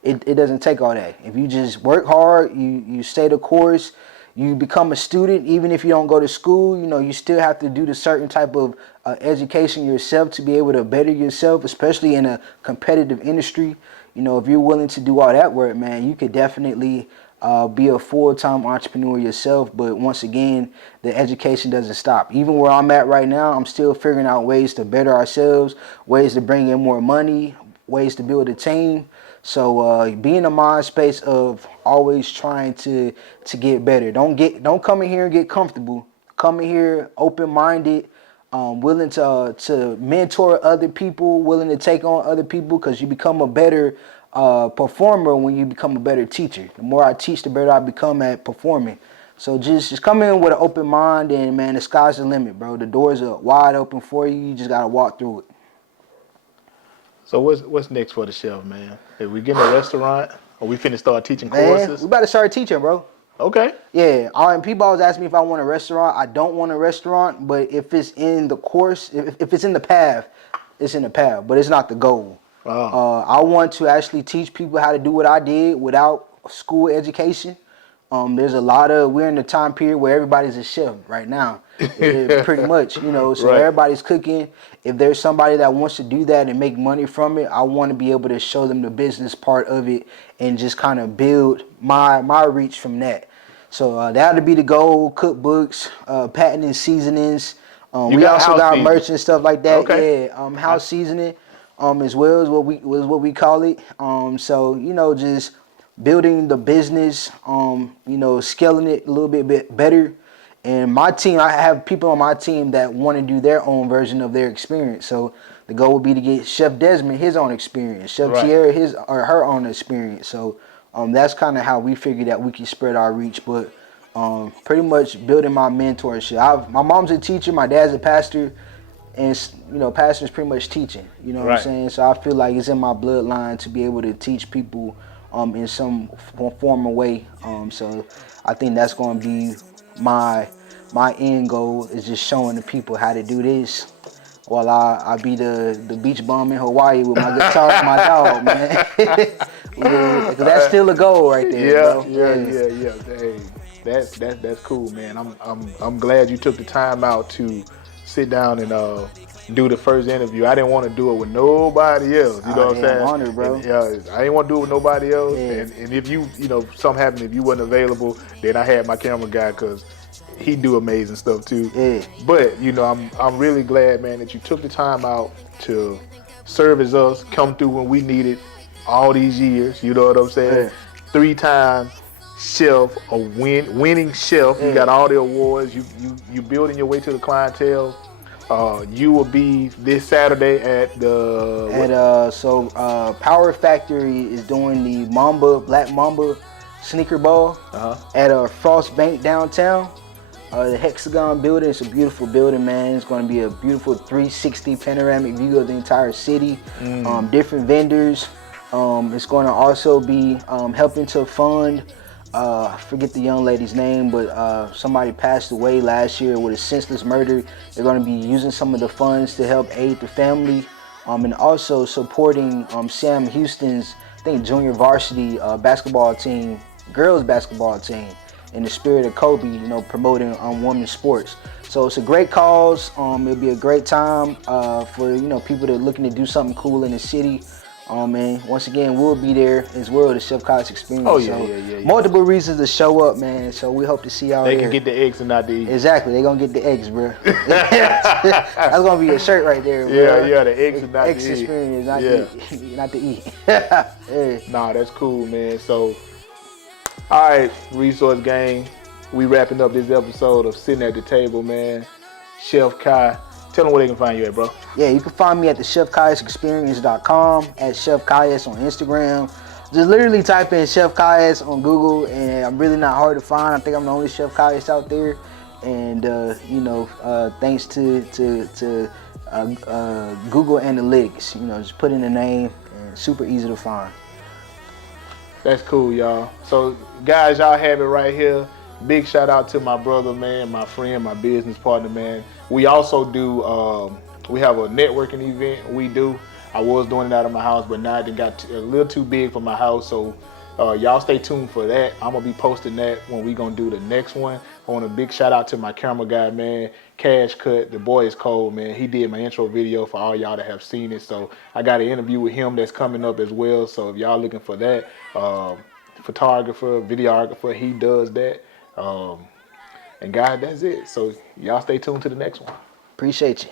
it doesn't take all that. If you just work hard, you stay the course, you become a student. Even if you don't go to school, you still have to do the certain type of education yourself to be able to better yourself, especially in a competitive industry. If you're willing to do all that work, man, you could definitely be a full-time entrepreneur yourself. But once again, the education doesn't stop. Even where I'm at right now, I'm still figuring out ways to better ourselves, ways to bring in more money, ways to build a team. So be in the mind space of always trying to get better. Don't come in here and get comfortable. Come in here open-minded, willing to mentor other people, willing to take on other people, because you become a better performer when you become a better teacher. The more I teach, the better I become at performing. So just come in with an open mind, and man, the sky's the limit, bro. The doors are wide open for you. You just gotta walk through it. So what's next for the chef, man? If we get in a restaurant, or we finna start teaching Man, we courses? about to start teaching, bro. Okay. Yeah, and people always ask me if I want a restaurant. I don't want a restaurant, but if it's in the course, if it's in the path, it's in the path, but it's not the goal. Oh. I want to actually teach people how to do what I did without school education. There's a lot of, we're in the time period where everybody's a chef right now. Pretty much, so Right. everybody's cooking. If there's somebody that wants to do that and make money from it, I want to be able to show them the business part of it and just kind of build my reach from that. So that'll be the goal. Cookbooks, patented seasonings. You We got also house got seasoning. merch and stuff like that. Okay. Yeah, I, house seasoning, as well as what we call it. So just building the business. Scaling it a little bit better. And my team, I have people on my team that want to do their own version of their experience. So the goal would be to get Chef Desmond his own experience, Chef right. Tierra his or her own experience. So that's kind of how we figure that we can spread our reach. But pretty much building my mentorship. My mom's a teacher, my dad's a pastor. and passion is pretty much teaching. You know what I'm Right. saying? So I feel like it's in my bloodline to be able to teach people in some form or way. So I think that's going to be my end goal, is just showing the people how to do this, while I be the beach bum in Hawaii with my guitar and my dog, man. Because that's still a goal right there, Yeah, bro. yeah, Yeah. yeah, yeah. Hey, that's cool, man. I'm glad you took the time out to sit down and do the first interview. I didn't want to do it with nobody else. You know what Hey, I'm I'm saying? honored, And bro. I didn't want to do it with nobody else. Yeah. And if something happened, if you wasn't available, then I had my camera guy because he do amazing stuff too. Yeah. But I'm really glad, man, that you took the time out to service us, come through when we needed all these years. You know what I'm saying? Yeah. 3-time chef, winning chef. You Yeah. got all the awards. You building your way to the clientele. You will be this Saturday at the what? Power Factory is doing the Black Mamba sneaker ball at Frost Bank downtown. The Hexagon building, it's a beautiful building, man. It's going to be a beautiful 360 panoramic view of the entire city. Different vendors. It's going to also be helping to fund, I forget the young lady's name, but somebody passed away last year with a senseless murder. They're going to be using some of the funds to help aid the family, and also supporting Sam Houston's, I think, junior varsity basketball team, girls basketball team, in the spirit of Kobe, promoting women's sports. So it's a great cause. It'll be a great time for people that are looking to do something cool in the city. And once again, we'll be there as well, the Chef Kaius experience. Oh yeah, so yeah. multiple reasons to show up, man. So we hope to see y'all They there. can get the eggs and not the E. Exactly, they're gonna get the eggs, bro. That's gonna be a shirt right there, bro. Yeah, the eggs and not X the E. experience, not Yeah. not the E. Yeah. Nah, that's cool, man. So, all right, Resource Gang, we wrapping up this episode of Sitting at the Table, man. Chef Kai, tell them where they can find you at, bro. Yeah, you can find me at the chefkaiusexperience.com, at Chef Kaius on Instagram. Just literally type in Chef Kaius on Google, and I'm really not hard to find. I think I'm the only Chef Kaius out there. And thanks to Google Analytics, just put in the name, and super easy to find. That's cool, y'all. So, guys, y'all have it right here. Big shout out to my brother, man, my friend, my business partner, man. We also do, we have a networking event we do. I was doing it out of my house, but now it got a little too big for my house. So, y'all stay tuned for that. I'm going to be posting that when we going to do the next one. I want a big shout out to my camera guy, man, Cash Cut. The boy is cold, man. He did my intro video for all y'all that have seen it. So I got an interview with him that's coming up as well. So if y'all looking for that, photographer, videographer, he does that. And guys, that's it. So y'all stay tuned to the next one. Appreciate you.